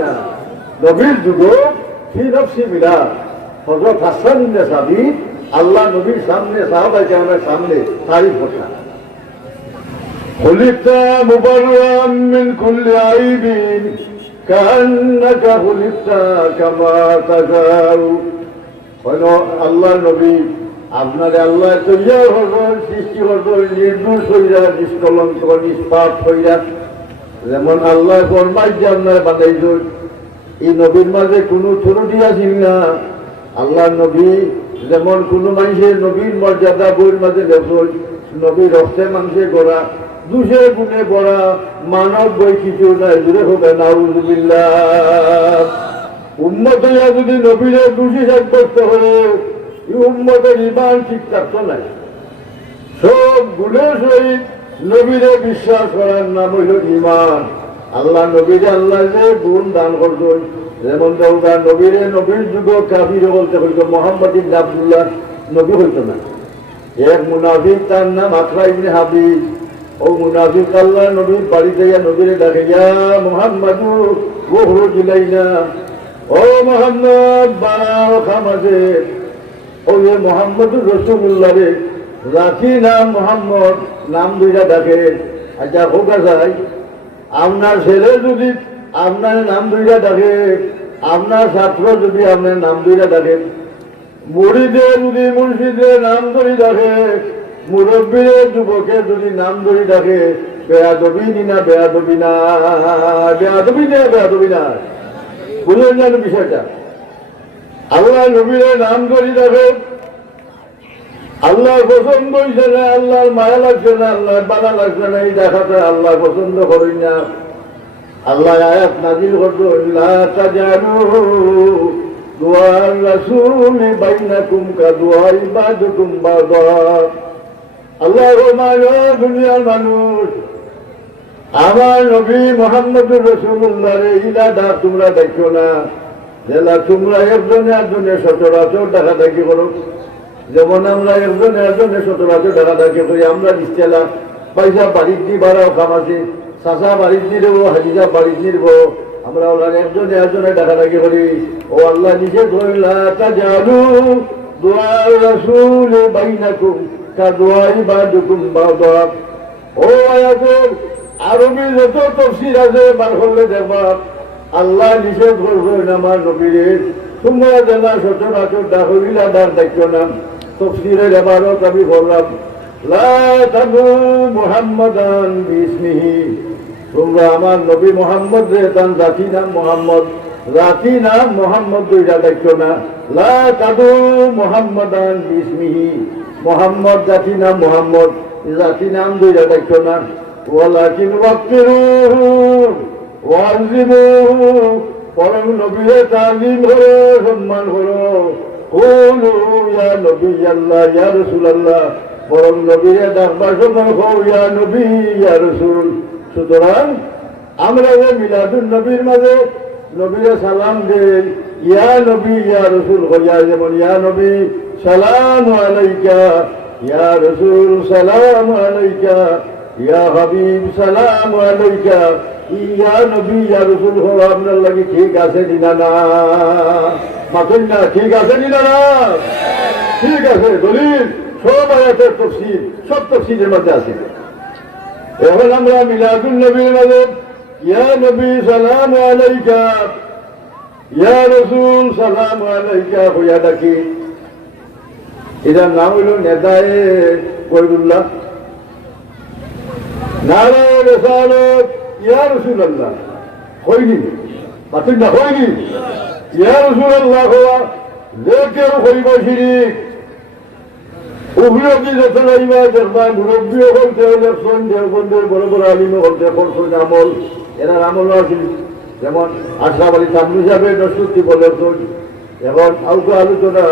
না। নবীর যুগ ফি নফসি মিলা হযরত হাসান ইবনে সাবিত আল্লাহ নবীর সামনে সাহাবায়ে কেরামের সামনে তারিফ করতেন, খুলিকতা মুবাররাম মিন কুল্লি আইবিন কান্নাকা খুলিকতা কামা তাশাউ। আল্লাহ নবী আপনারে আল্লাহ তৈরি হবেন, সৃষ্টি করবেন নির্দোষ হইয়া, নিষ্কলঙ্ক নিষ্পাপ হইয়া, যেমন আল্লাহ ফরমাই যে আপনারা বানাইছেন এই নবীর মাঝে কোনো ত্রুটি আছিল না। আল্লাহ নবী যেমন কোনো মানুষের নবীর মর্যাদা বইয়ের মাঝে লেখল, নবী রক্তে মাংসে গড়া, দুষে গুণে গড়া মানব বই কিছু নাই, জুড়ে হবে নাউজুবিল্লাহ। উম্মত হইয়া যদি নবীরে দোষী সাব্যস্ত হলে এই উম্মতের ইমান ঠিক থাকতো না। সব গুণের সহিত নবীরে বিশ্বাস করার নাম হইল ইমান। আল্লাহ নবীরে আল্লাহ যে গুণ দান করছেন, যেমন দেওয়া নবীরে নবীর যুগ কাফির বলতে হইতো, মোহাম্মদ ইবনে আব্দুল্লাহ নবী হইতো না। এক মুনাফিক, তার নাম আকরা ইবনে হাবিব। ও মুনাফিক আল্লাহ নবীর বাড়িতে গিয়ে নবীরে ডাকে, ইয়া মুহাম্মাদু ওখরুজ ইলাইনা, ও মোহাম্মদ বানাও খামাজে। ও যে মোহাম্মদুর রাসূলুল্লাহ রে রাখি নাম মোহাম্মদ, নাম দুইটা ডাকে। আচ্ছা হোকা যায়, আপনার ছেলে যদি আপনার নাম দুইটা ডাকে, আপনার ছাত্র যদি আপনার নাম দুইটা ডাকে, মুড়িদে যদি মুর্শিদের নাম ধরে ডাকে, মুরব্বীর যুবকে যদি নাম ধরে ডাকে, বেয়াদবি না বেয়াদবি না, বেয়াদবি না বেয়াদবি না। বুঝলেন জানো বিষয়টা? আল্লাহ নবীর নাম ধরে ডাকে, আল্লাহ পছন্দ হয়েছে না, আল্লাহর মায়া লাগছে না, আল্লাহর বাধা লাগছে না, এই দেখাতে আল্লাহ পছন্দ করেন না। আল্লাহ আয়াত নাজিল করতো, লা তাজালু দুআর রাসূলি বাইনাকুম কাদুআ ইবাদুকুম বাদা। আল্লাহ মানো দুনিয়ার মানুষ, আমার নবী মুহাম্মদুর রাসূলুল্লাহ রে ইলা ডাক তোমরা দেখো না, যেলা তোমরা একজনে একজনে সচরাচর দেখা দেখি করো। যেমন আমরা একজনে একজনে সচরাচর দেখা দেখি করি, আমরা ইস্তেলা পয়সা বাড়ির দি বাড়াও খামাছে, চাষা বাড়ির দি দেবো, হাজিজা বাড়ির দি দেবো, আমরা ওনার একজনে একজনে দেখা দেখি করি। ও আল্লাহ নিষেধ করিলা তাজালু দুআর রাসূল বাইনাকুম কাদুআ ইবাদুকুম বাদা। ও আয়াতের আরবি যত তাফসীর আছে বার করলে দেখবা আল্লাহ নিষেধ করবেন আমার নবীরে তোমরা যেন সচরাচর ডাকইলা ডাক দেখো না। তাফসীরের ইবারত আমি বললাম, লা তাদু মুহাম্মাদান বিসমিহি, তোমরা আমার নবী মুহাম্মদ রে তার জাতি নাম মুহাম্মদ, জাতি নাম মুহাম্মদ দুইটা দেখো না। লা তাদু মুহাম্মাদান বিসমিহি, মুহাম্মদ জাতি নাম মুহাম্মদ, জাতি নাম দুইটা দেখো না। ওয়ালাকিন ওয়াক্কিরুহু ওয়াজিবুহু, পরম নবীরে তালিম করো, সম্মান করো। কুলু ইয়া নবী আল্লাহ ইয়া রাসূলুল্লাহ, পরম নবীরে ডাকবার সময় কও ইয়া নবী ইয়া রাসূল। সুতরাং আমরা যে মিলাদুন নবীর মাঝে নবীরে সালাম দেই, ইয়া নবী ইয়া রাসূল হইয়া, যেমন ইয়া নবী সালামু আলাইকা, ইয়া রাসূল সালামু আলাইকা, ইয়া হাবিব সালামু আলাইকা, ইয়া নবী ইয়া রাসূল হওয়া আপনার লাগে ঠিক আছে নিনা না? মাতুন না, ঠিক আছে নিনা না? ঠিক আছে। দলিল সব আয়াতের তাফসীর, সব তাফসীরের মধ্যে আছে। এখন আমরা মিলাদুন নবীর মাঝে ইয়া নবী সালামু আলাইকা, ইয়া রাসূল সালামু আলাইকা হইয়া ডাকি। এটার নাম হইল নেদায়ে গয়রুল্লাহ, নারায়ে রিসালাত ইয়া রাসূলুল্লাহ। হয়নি মাতুন না, হয়নি। ইয়া রাসূলুল্লাহ হওয়া যে কেউ হইব শিরিক। উভয়টি যত লাইবা দেখবাই মুরব্বীও করতে হলে দেওবন্দের বড় বড় আলিমও করতে করছেন আমল, এনার আমলও আছে। যেমন আশরাফ আলী থানভী সাহেবের নসরুদ্দি বলেছেন। এখন আউকা আলোচনা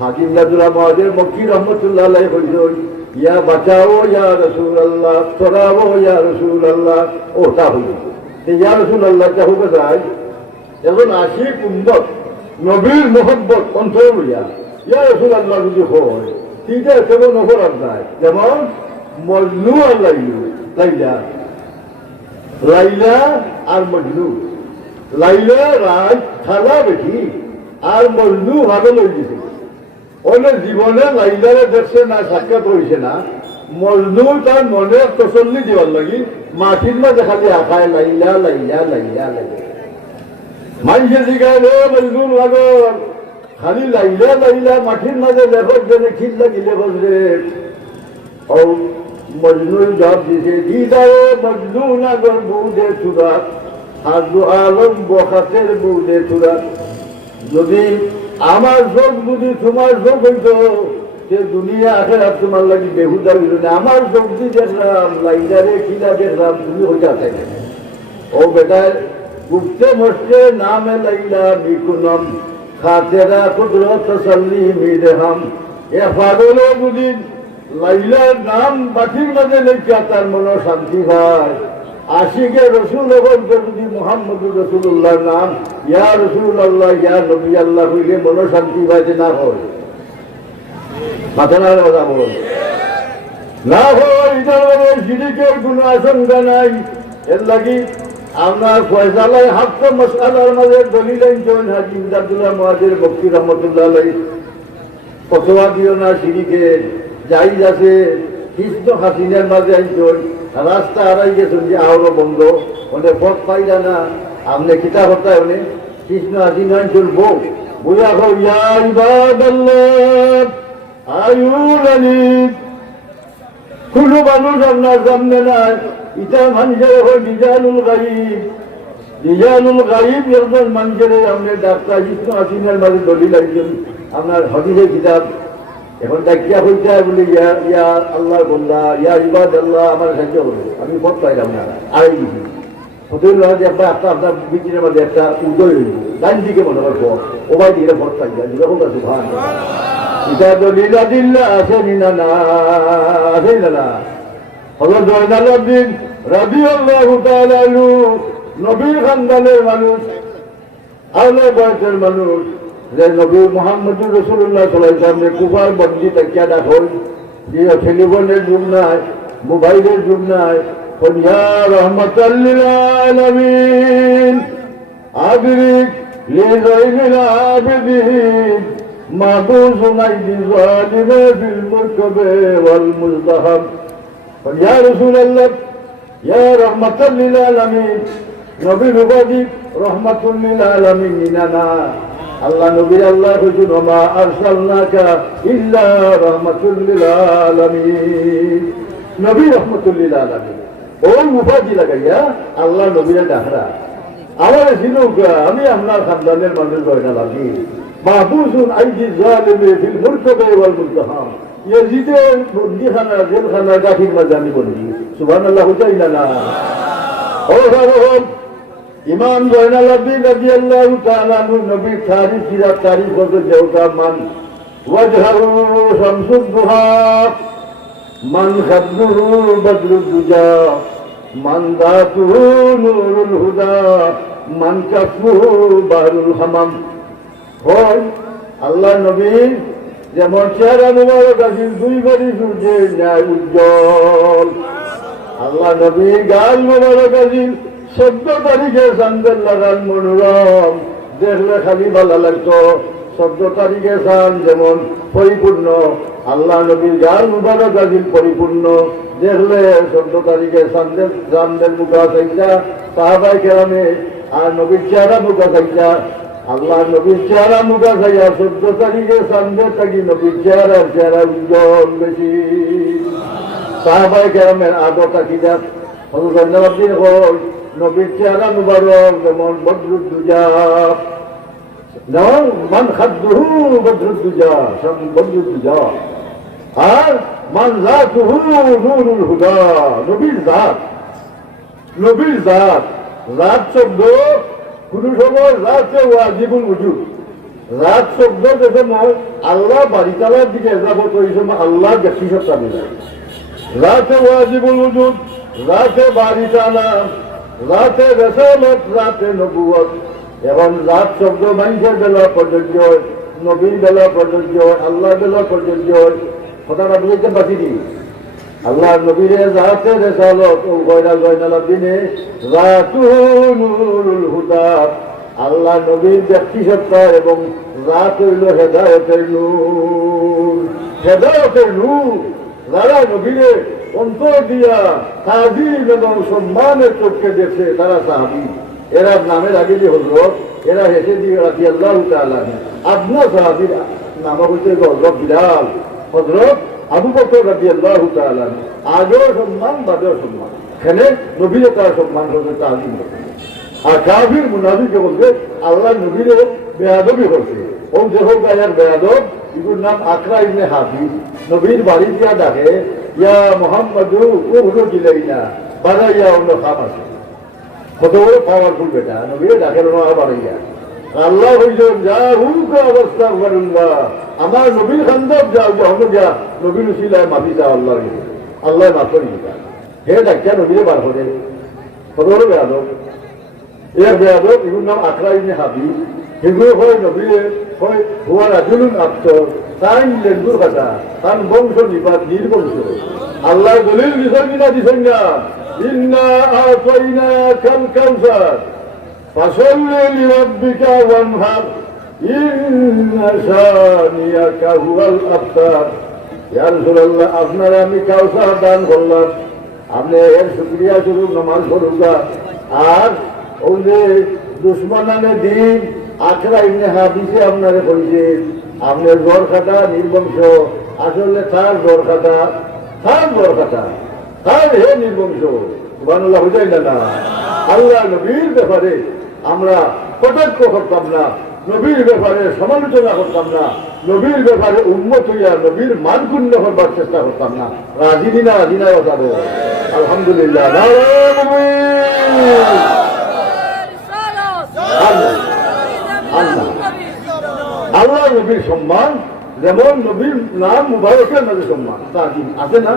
হাকিমুল্লাহ মহাজের মক্কি রহমতুল্লাহ আলাইহি কইছেন, ইয়া বাঁচাও ইয়া রাসূলুল্লাহ, ছড়াও ইয়া রাসূলুল্লাহ। ও তা হইল ইয়া রাসূলুল্লাহ তা হবে যায়। এখন আশিক উম্মত নবীর মোহাম্মত অন্তর লইয়া ইয়া রাসূলুল্লাহ যদি হয়, তিনটা কেমন অপরাধ নাই। যেমন মজনু আর লাইলা, লাইলা আর মজনু। লাইলা রাজ খালা বেঠি আর মজনু ভাবে লই দিছে। অন্য জীবনে লাইলারে দেখছে না, সাক্ষাৎ হয়েছে না। মজনু তার মনে তসল্লি দিবার লাগি মাটির মাঝে খালি আখায় লাইলা লাইলা লাইলা লাইলা। মানুষের জিগায় মজনু লাগল খালি লাইলা লাইলা মাটির মাঝে লেখক জনে খিল লাগিলে বসরে। ও মজনু জবাব দিছে, দিদারে মজনু না গর বুদে চুরা, আর দু আলম বখাতের বুঝে তোরা যদি আমার চোখ যদি তোমার চোখ হইতো সে দুনিয়া আখের আর তোমার লাগি বেহুদা হইল না। আমার চোখ দিয়ে দেখলাম লাইলারে কিনা দেখলাম তুমি হইতা থাকে ও বেটায় গুপ্তে মস্তে নামে লাইলা বিকুনম খাতেরা কুদরত তসল্লি মিরহাম এ পাগলে যদি লাইলার নাম বাকির মাঝে লেখা তার মনে শান্তি হয়। আশিকে রসুল বলতে যদি মোহাম্মদুর রসুল্লাহর নাম ইয়া রসুল আল্লাহ ইয়া নবী আল্লাহ হইলে মনে শান্তি পাইতে না হয় মাথার কথা বল না হয় এটার মানে সিরিকের কোনো আশঙ্কা নাই। এর লাগি আপনার ফয়সালায় হাফত মশালার মাঝে দলিল আনছেন হাজী ইমদাদুল্লাহ মুআজ্জির মুফতি রহমতুল্লাহ আলাইহি ফতোয়া দিও না সিরিকের জায়েজ আছে। কৃষ্ণ হাসিনের মাঝে আনছেন রাস্তা হারাই গেছেন যে আরো বন্ধ ওদের পথ পাইলা না আপনি কিতাব হতায় উনি কৃষ্ণ হাসিনা আনছেন বউ বুঝা হো ইয়া ইবাদাল্লাহ আয়ুলানি কোনো মানুষ আপনার সামনে নাই। ইটা মানুষের হয় রিজালুল গায়ব একজন মানুষের আপনি ডাক্তার কৃষ্ণ হাসিনার মাঝে দলিল আনছেন আপনার হদিসের কিতাব এখন ডাকিয়া হইতে বলি ইয়া আল্লাহর বন্দা ইয়া ইবাদাল্লাহ আমার সাহায্য করবে আমি পথ পাইলাম না আড়াই দিছি হতেই যে আপনার বিচিনের মাঝে একটা উদয় হইল ডান দিকে মনে করবো ওবাই দিকে পথ পাই যায় যেরকম আছে ভাই এটা দলিল আদিল্লা আছে না না আছে না হযরত জয়নাল আবদিন রাদিয়াল্লাহু তাআলা আনহু নবীর খানদানের মানুষ আহলে বাইতের মানুষ যে নবী মুহাম্মদুর রাসূলুল্লাহ সাল্লাল্লাহু আলাইহি ওয়াসাল্লাম কুফার বন্দী তাকিয়া দেখুন যে টেলিফোনের যুগ নাই মোবাইলের যুগ নাই ইয়া রাহমাতাল লিল আলামিন আদরিক লিযাইমিল আবিদিন মাবুজ নাইদি যালিমে ফিল মুরকাবে ওয়াল মুজতাহাব ইয়া রাসূলুল্লাহ ইয়া রাহমাতাল লিল আলামিন নবী রূপাদি রহমাতুল লিল আলামিন ইনানা আল্লাহ নবীর আল্লাহ হুজুর মা আরসালনাকা ইল্লা রাহমাতুল লিল আলামিন নবী রাহমাতুল লিল আলামিন ওই মুফাজি লাগাইয়া আল্লাহ নবীর ডাকরা আমার ছিল আমি আপনার খানদানের মানুষ জয়নাল আবদিন মাহবুসুন আইদি জালিমে ফিল মুরকাবে ওয়াল মুজতাহাম ইয়াজিদের বন্দিখানা জেলখানা গাফির মাঝে আমি বন্দি সুবহানাল্লাহ হুজাইলা না ও সাহেব ইমাম জয়নাল আবদিন রাদিয়াল্লাহু তাআলা আনহু নবী তারিখ সিরাত তারিখ বলতে দেওতা মান ওয়াজহারু শামসুদ দুহা মান খাদুহু বদরুদ দুজা মান দাতুহু নূরুল হুদা মান কাফুহু বাহরুল হামাম। হয় আল্লাহ নবী যেমন চেহারা মুবারক আছে দুই বাড়ি সূর্যের ন্যায় উজ্জ্বল। আল্লাহ নবীর গাল মুবারক আছে 14 তারিখে চাঁদের লাগাল মনোরম দেখলে খালি ভালো লাগতো। 14 তারিখে চাঁদ যেমন পরিপূর্ণ আল্লাহ নবীর গাল মুবারক আছে পরিপূর্ণ দেখলে 14 তারিখে চাঁদের মুখা চাইতা সাহাবায়ে কেরামে আর নবীর চেহারা মুখা চাইতা আল্লাহ নবীর চেহারা মুখা চাইয়া 14 তারিখে চাঁদের থাকি নবীর চেহারা উজ্জ্বল বেশি। সাহাবায়ে কেরামের আদর থাকি যাক হযরত জয়নাল আবদিন হল নবীর চেহারা মুবারক যেমন বদরুদ দুজা মান খাদ্দুহু বদরুদ দুজা বদরুদ দুজা আর মান যাতুহু নূরুল হুদা নবীর জাত শব্দ কোন সময় রাতে ওয়াজিবুল উজুদ রাত শব্দ যে সময় আল্লাহ বাড়িতালার দিকে এজাবত ওই সময় আল্লাহ ব্যক্তি সত্তা মিলায় রাতে ওয়াজিবুল উজুদ রাতে বাড়িতালা রাতে রেসালত রাতে নবুয়ত এবং রাত শব্দ মানুষের বেলা প্রযোজ্য নবীর বেলা প্রযোজ্য আল্লাহ বেলা প্রযোজ্য কথাটা বুঝতে পারছি আল্লাহ নবীর রাতে রেসালত ও জয়নাল আবদিনে রাতুহু নূরুল হুদা আল্লাহ নবীর ব্যক্তি সত্তা এবং রাত হইল হেদায়েতের নূর যারা নবীরে অন্তর দিয়া তাজিম এবং সম্মানের চোখকে দেখছে তারা সাহাবী। এরা নামের আগে যে হজরত এরা হেসে দিয়ে রাদিয়াল্লাহু তাআলা আপনার সাহাবীর নাম হচ্ছে হযরত বিলাল হযরত আবু বকর রাদিয়াল্লাহু তাআলা আগেও সম্মান বাদেও সম্মান এখানে নবীরে তারা সম্মান করতে তাজিম আর কাফির মুনাফিকে বলছে আল্লাহ নবীরে বেয়াদবি করছে ও যে হোক গায়ার বেয়াদব এগুলোর নাম আকরা ইবনে হাফিজ নবীর বাড়ি দিয়া ডাকে ইয়া মোহাম্মদু উহরু দিলাইনা বাড়াইয়া অন্য খাম আছে কত বড় পাওয়ারফুল বেটা নবীরে ডাকে বাড়াইয়া আল্লাহ হইলেন যা হুক অবস্থা করুল্লাহ আমার নবীর খান্দব যাও যখন যা নবীর উসিলায় মাফি যা আল্লাহ আল্লাহ মাফ করে দিতা হে ডাক্তার নবীরে বার করে কত বড় বেয়াদব এর বেয়াদব এগুলোর নাম আকরা ইবনে হাফিজ এগুলো হয় নবীরে হয় হুয়া রাজুলুন আফসর তাই লেন্দুর কথা তার বংশ নিপাত নির্বংশ আল্লাহ দলিল দিছেন কিনা দিছেন না ইন্না আতাইনা কাল কাউসার ফাসাল্লি লিরাব্বিকা ওয়ানহার ইন্না শানিয়াকা হুয়াল আবতার ইয়া রাসূলুল্লাহ আপনারা আমি কাউসার দান করলাম আপনি এর শুকরিয়া স্বরূপ নামাজ পড়ুন আর ওই যে দুশ্মনানে দিন আকরা ইবনে হাফিজে আপনারে কইছে আপনার জ্বর খাটা নির্বংশ আসলে তার জ্বর খাটা তার হে নির্বংশ সুবহানাল্লাহ বুঝাই না আল্লাহ নবীর ব্যাপারে আমরা কটাক্ষ করতাম না নবীর ব্যাপারে সমালোচনা করতাম না নবীর ব্যাপারে উন্মত হইয়া নবীর মানকুণ্য করবার চেষ্টা করতাম না রাজি দিনা যাবো আলহামদুলিল্লাহ আল্লাহ নবীর সম্মান যেমন নবীর নাম মুবারকের মাঝে সম্মান আছে না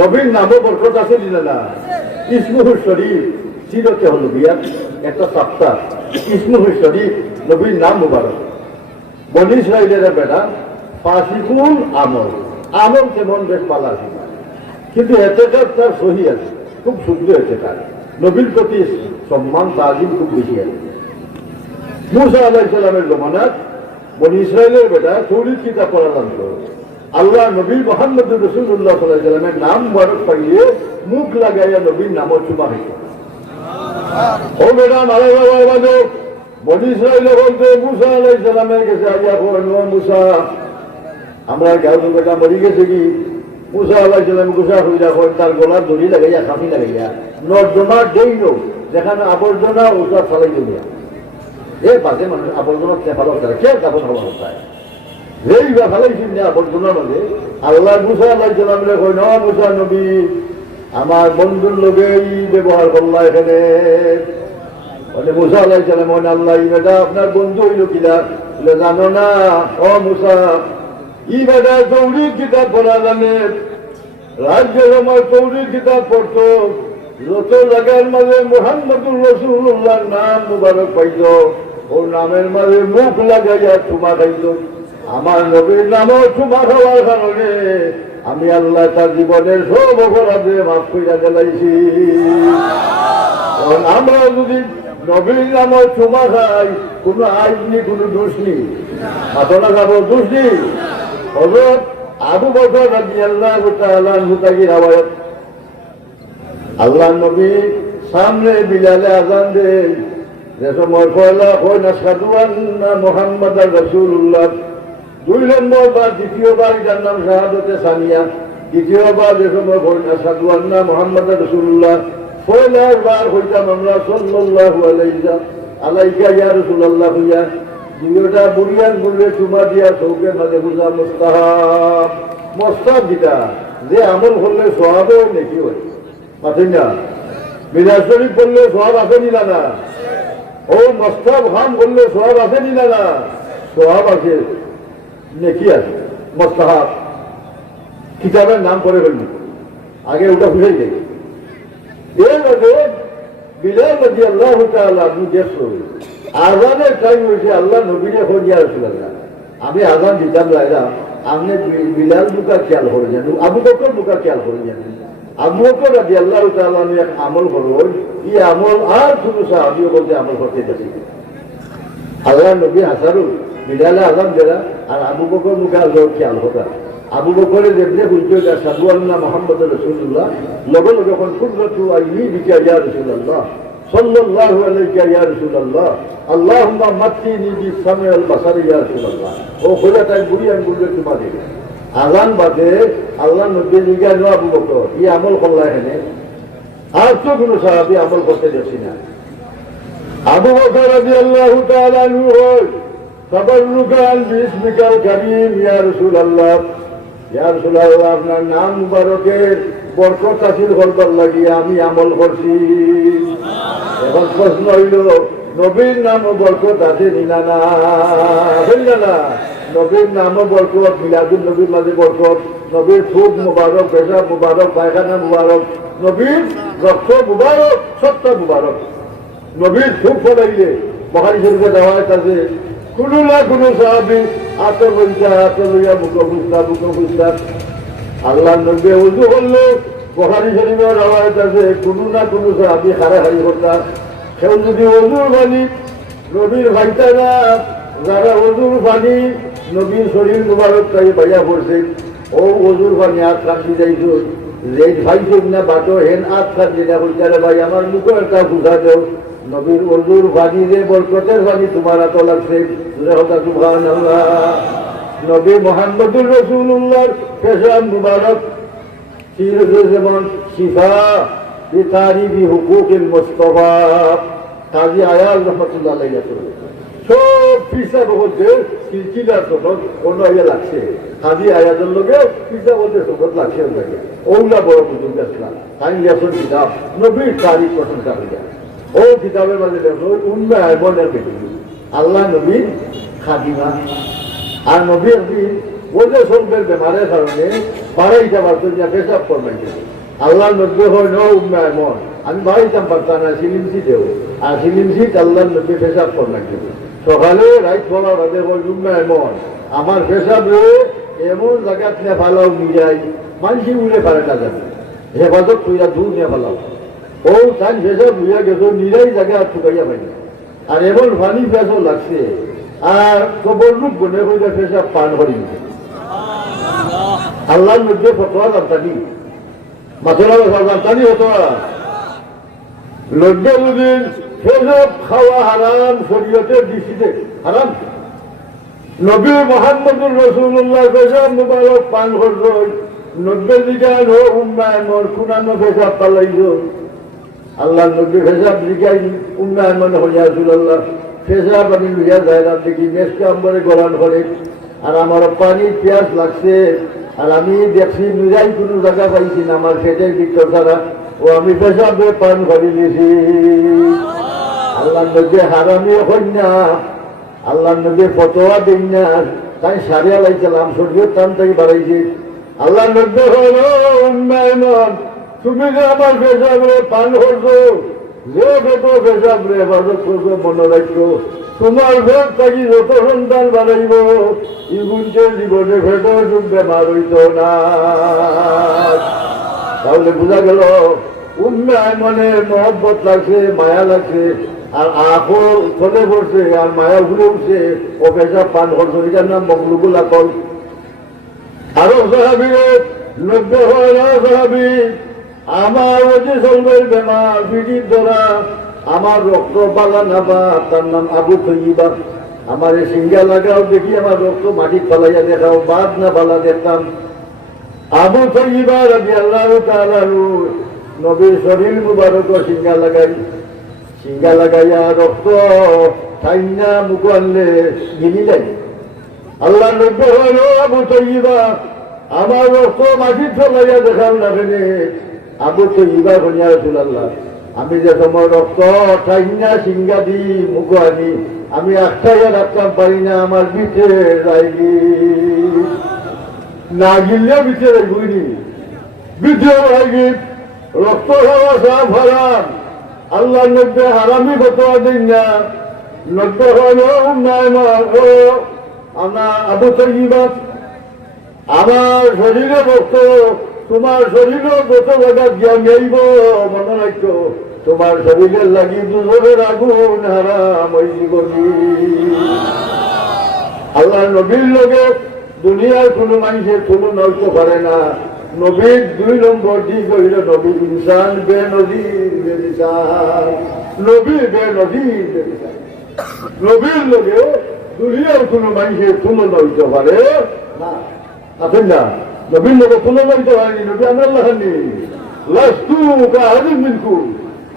নবীর নামও বরকত আছে না ইসমুহুর শরীফ সিরতে হল বিয়ার একটা সপ্তাহ ইসমুহুর শরীফ নবীর নাম মুবারক বনি ইসরাইলের বেটা ফাসিকুল আমল কেমন বেশ পালা আছে কিন্তু এতেকার তার সহি আছে খুব শুদ্ধ এতেকার নবীর প্রতি সম্মান তাজিম খুব বেশি আছে মুসা আলাইহিস সালামের জমানাত বনি ইসরাইলের বেটা তৌরিদ কিতাব পড়া জানতো আল্লাহ নবী মুহাম্মদুর রাসূলুল্লাহ সাল্লাল্লাহু আলাইহি ওয়াসাল্লামের নাম মুবারক পাইয়ে মুখ লাগাইয়া নবীর নামও চুমা হইত ও বেটা মারা বনি ইসরাইলে বলতে মুসা আলাইহিস সালামের কাছে আইয়া কইল মুসা আমরা গাঁও বেটা মরি গেছে কি মুসা আলাইহিস সালাম গুসা হইয়া কই তার গলার দড়ি লাগাইয়া খামি লাগাইয়া নর্দমা দেইল যেখানে আবর্জনা ওটা ফলাই দিয়া এই বাজে মানুষ আবর্জনা ফেলাও তারা কে কাপড় হওয়া হতায় এই ফেলাইছেন যে আবর্জনার মধ্যে আল্লাহ মুসা আলাইহিস সালামরে কই না মুসা নবী আমার বন্ধুর লোকেই ব্যবহার করলা এখানে বলে মুসা আলাইহিস সালাম বলেন আল্লাহ ই বেটা আপনার বন্ধু হইল কিনা বলে জানো না ও মুসা ই বেটা তৌরিদ কিতাব পড়া জানে রাজ্যের সময় তৌরিদ কিতাব পড়তো যত জায়গার মাঝে মুহাম্মদুর রাসূলুল্লাহর নাম মুবারক পাইত ওর নামের মাঝে মুখ লাগাইয়া চুমা খাইত আমার নবীর নামও চুমা খাওয়ার কারণে আমি আল্লাহ তার জীবনের সব অপরাধে মাফ কইরা দিলাইছি আমরা যদি নবীর নামও চুমা খাই কোনো আইন নেই কোনো দোষ নেই ঘটনা যাবো দোষ নেই হযরত আবু বকর রাদিয়াল্লাহু তাআলা আনহু থেকে রওয়ায়াত আল্লাহ নবী সামনে বিলালে আজান দেয় যে সময় পয়লা হয় না আশহাদু আন্না মুহাম্মাদার রাসূলুল্লাহ 2 নম্বর বা দ্বিতীয়বার যার নাম শাহাদাতে সানিয়া দ্বিতীয়বার যে সময় হয় না আশহাদু আন্না মুহাম্মাদার রাসূলুল্লাহ পয়লার বার হইতাম আমরা সাল্লাল্লাহু আলাইকা ইয়া রাসূলুল্লাহ হইয়া দুইটা বুড়িয়ান বললে চুমা দিয়া চৌকের মাঝে বুঝা মোস্তাহাব দিতা যে আমল করলে সওয়াবও নেকি হয় পাচ্ছেন না মিলাদ শরীফ বললে সওয়াব আসেনি না ও মোস্তাহাব খান বললে সওয়াব আসেনি না সওয়াব আছে নেকি আছে মোস্তাহাব কিতাবের নাম করে ফেলবি আগে ওটা বুঝাই যাই এর আগে বিলাল রাদিয়াল্লাহু তাআলা আপনি দেখছো আজানের টাইম হয়েছে আল্লাহ নবীরে হইয়া রাসূলুল্লাহ আমি আজান দিতাম লাইরা আপনি বিলাল বুকা খেয়াল করে জানো আবু বকর বুকা খেয়াল করে জানো আবু বকর রাদিয়াল্লাহু তাআলা এক আমল করল এই আমল আর কোনো সাহাবী বলতে আমল করতে দেখি আল্লাহ নবী হাসারু বিলালে আজান দেরা আর আবু বকর মুখে আল্লাহ খেয়াল হতা আবু বকরের যেমনি বুঝতে আশহাদু আন্না মুহাম্মাদুর রাসূলুল্লাহ লগে লগে যখন কুররাতু আইনি বিকা ইয়া রাসূলুল্লাহ সাল্লাল্লাহু আলাইকা ইয়া রাসূলুল্লাহ আল্লাহুম্মা মাত্তিনি বিসামি ওয়াল বাসারি ইয়া রাসূলুল্লাহ ও খোদাটাই বুড়িয়ান বললে তোমাদের আজান বাদে আল্লাহ নবী জিজ্ঞাসা নো আবু বকর এই আমল করলা এখানে আর তো কোনো সাহাবী আমল করতে যাচ্ছি না আবু বকর রাদিয়াল্লাহু তাআলা আনহু তাবাররুকান বিসমিকাল কারীম ইয়া রাসূলুল্লাহ, ইয়া রাসূলুল্লাহ আপনার নাম মুবারকের বরকত হাসিল করবার লাগিয়ে আমি আমল করছি। এখন প্রশ্ন হইল নবীর নামও বরকত আছে না? না, না, নবীর নামও বরকত, মিলাদুন নবীর মাঝে বরকত, নবীর থুক মুবারক, পেশাব মুবারক, পায়খানা মুবারক, নবীর রক্ত মুবারক, সত্য মুবারক। নবীর থুক ফলাইলে বুখারী শরীফে দেওয়ায় আছে কোনো না কোনো সাহাবী আত্মা লইয়া মুখ ফুসতা আল্লাহ নবী উজু করলো। বুখারী শরীফে দেওয়ায় আছে কোনো না কোনো সাহাবী হারাহারি করতা। কেউ যদি অজুর পানি নবীর ভাইটা না, যারা অজুর পানি নবীর শরীর মুবারক তাই বাইয়া পড়ছে, ও অজুর পানি আট কান্দি যাইছ যে ভাইছ না বাটো হেন আট কান্দি না বলতে ভাই আমার মুখে একটা বুঝা দেও নবীর অজুর পানি যে বরকতের পানি তোমার এত লাগছে। সুবহানাল্লাহ। নবী মুহাম্মদুর রাসূলুল্লাহর পেশাব মুবারক যেমন শিফা বিতারিবি হুকুকিল মুস্তাফা কাজী আয়াল রহমাতুল্লাহ আলাইহি সব পিসা বলতে সিলসিলা সনদ কোন ইয়ে লাগছে। কাজী আয়াতের লোকে পিসা বলতে সনদ লাগছে ওনাকে। ওগুলা বড় বুজুর্গ আসলাম তাই লেখন কিতাব নবীর তারিখ প্রশংসা হয়ে যায়। ও কিতাবের মাঝে দেখো উন্নয় আইমনের বেটি আল্লাহ নবীর খাদিমা। আর নবী একদিন বলতে সলবের বেমারের কারণে বাড়াইতে পারতো যে পেশাব করবেন। আল্লাহ নবী হয় ন উন্নয় আইমন, আমি বাড়াইতাম পারতাম না সিলিমসি দেও। আর সিলিমসি আল্লাহ নবী পেশাব করবেন। সকালে রাইট বলার আগে হয় উন্নয় আইমন আমার পেশাব এমন জায়গাত নিয়ে ভালো নিয়ে যাই মানুষ উড়ে পারে না যাবে হেফাজত কইরা দূর নিয়ে ভালো। ও তাই পেশাব বুঝা গেছো নিরাই জায়গা ঠুকাইয়া পাই না। আর এমন পানি পেশাব লাগছে আর কবর রূপ বনে কইরা পেশাব পান করি আল্লাহর মধ্যে ফতোয়া জানতানি মাথা জানতানি হতো লজ্জাউদ্দিন পেশাব খাওয়া হারাম শরীয়তের দৃষ্টিতে হারাম। নবী মুহাম্মদুর রাসূলুল্লাহ পেশাব মুবারক পান করল। নব্বে দিগান ও উম্মায়মর কুনানো পেশাব পালাইল। আল্লাহ নবী পেশাব দিগাই উম্মায়মন হইয়া রাসূলুল্লাহ পেশাব আমি লইয়া যাইলাম দেখি মেসকা আম্বরে গলান করে আর আমার পানি পিয়াস লাগছে। আর আমি দেখছি নিজেই কোনো জায়গা পাইছি না আমার পেটের ভিতর ছাড়া ও আমি পেশাবে পান করে নিয়েছি। আল্লাহ নবী হারামি হই না, আল্লাহ নবী ফতোয়া দিন না, তাই সারিয়া লাইছিলাম শরীর টান থেকে বাড়াইছি। আল্লাহ নবী হল উম্মায়মন তুমি যে আমার পেশাবরে পান করছো যে বেটো পেশাবরে হেফাজত করছো মনে রাখছো তোমার ভেদ থাকি যত সন্তান বাড়াইব ইগুনকে জীবনে ভেটো সুখ বেমার হইত না। তাহলে বোঝা গেল উম্মায়মনের মহব্বত লাগছে, মায়া লাগছে আর আখল ফলে পড়ছে আর মায়া ঘুরে উঠছে ও পেশাব পান করছো। এটার নাম মকলুবুল আকল। আরো সাহাবি নব্বে হয় না সাহাবি আমার ওই সলবের বেমার পিঠির ধরা আমার রক্ত পালা নাবা তার নাম আবু তৈবা। আমার এই সিঙ্গা লাগাও দেখি আমার রক্ত মাটি ফালাইয়া দেখাও বাদ না পালা দেখতাম। আবু তৈবা রাদিয়াল্লাহু তাআলা নবীর শরীর মুবারক সিঙ্গা লাগাইয়া রক্ত ঠাইনা মুখ আনলে গিলি যায়। আল্লাহ নবী হল আবু তৈবা আমার রক্ত মাটি ফলাইয়া দেখাও না ফেলে আবু তৈবা হইয়া রাসূলুল্লাহ আমি যে তোমার রক্ত ঠাইনা সিঙ্গা দি মুখ আনি আমি একটাইয়া রাখতাম পারি না আমার বিচে যাইগি না গিললে বিচে যাইবনি বিচে যাইগি রক্ত খাওয়া সব হারাম। আল্লাহ নব্বে হারামি ফতোয়া দিন না। নব্বে হল আমার আবু তৈবা আমার শরীরে রক্ত তোমার শরীরও যত জায়গা জ্ঞান যাইব মনে রাখো তোমার শরীরের লাগি দুজনের আগুন হারাম ওই জীবনী। আল্লাহ নবীর লোকে দুনিয়ার কোনো মানুষের কোনো নষ্ট পারে না। নবীর 2 নম্বর দিক হইল নবী ইনসান বে নদীর বেরিসান। নবী বে নদীর বেরিসান নবীর লোকে দুনিয়ার কোনো মানুষের কোনো নষ্ট পারে না। আছেন না নবীর লোকে কোনো নষ্ট হয়নি। নবী আমার লাহানি লাস্তু কাহাদিন মিনকুম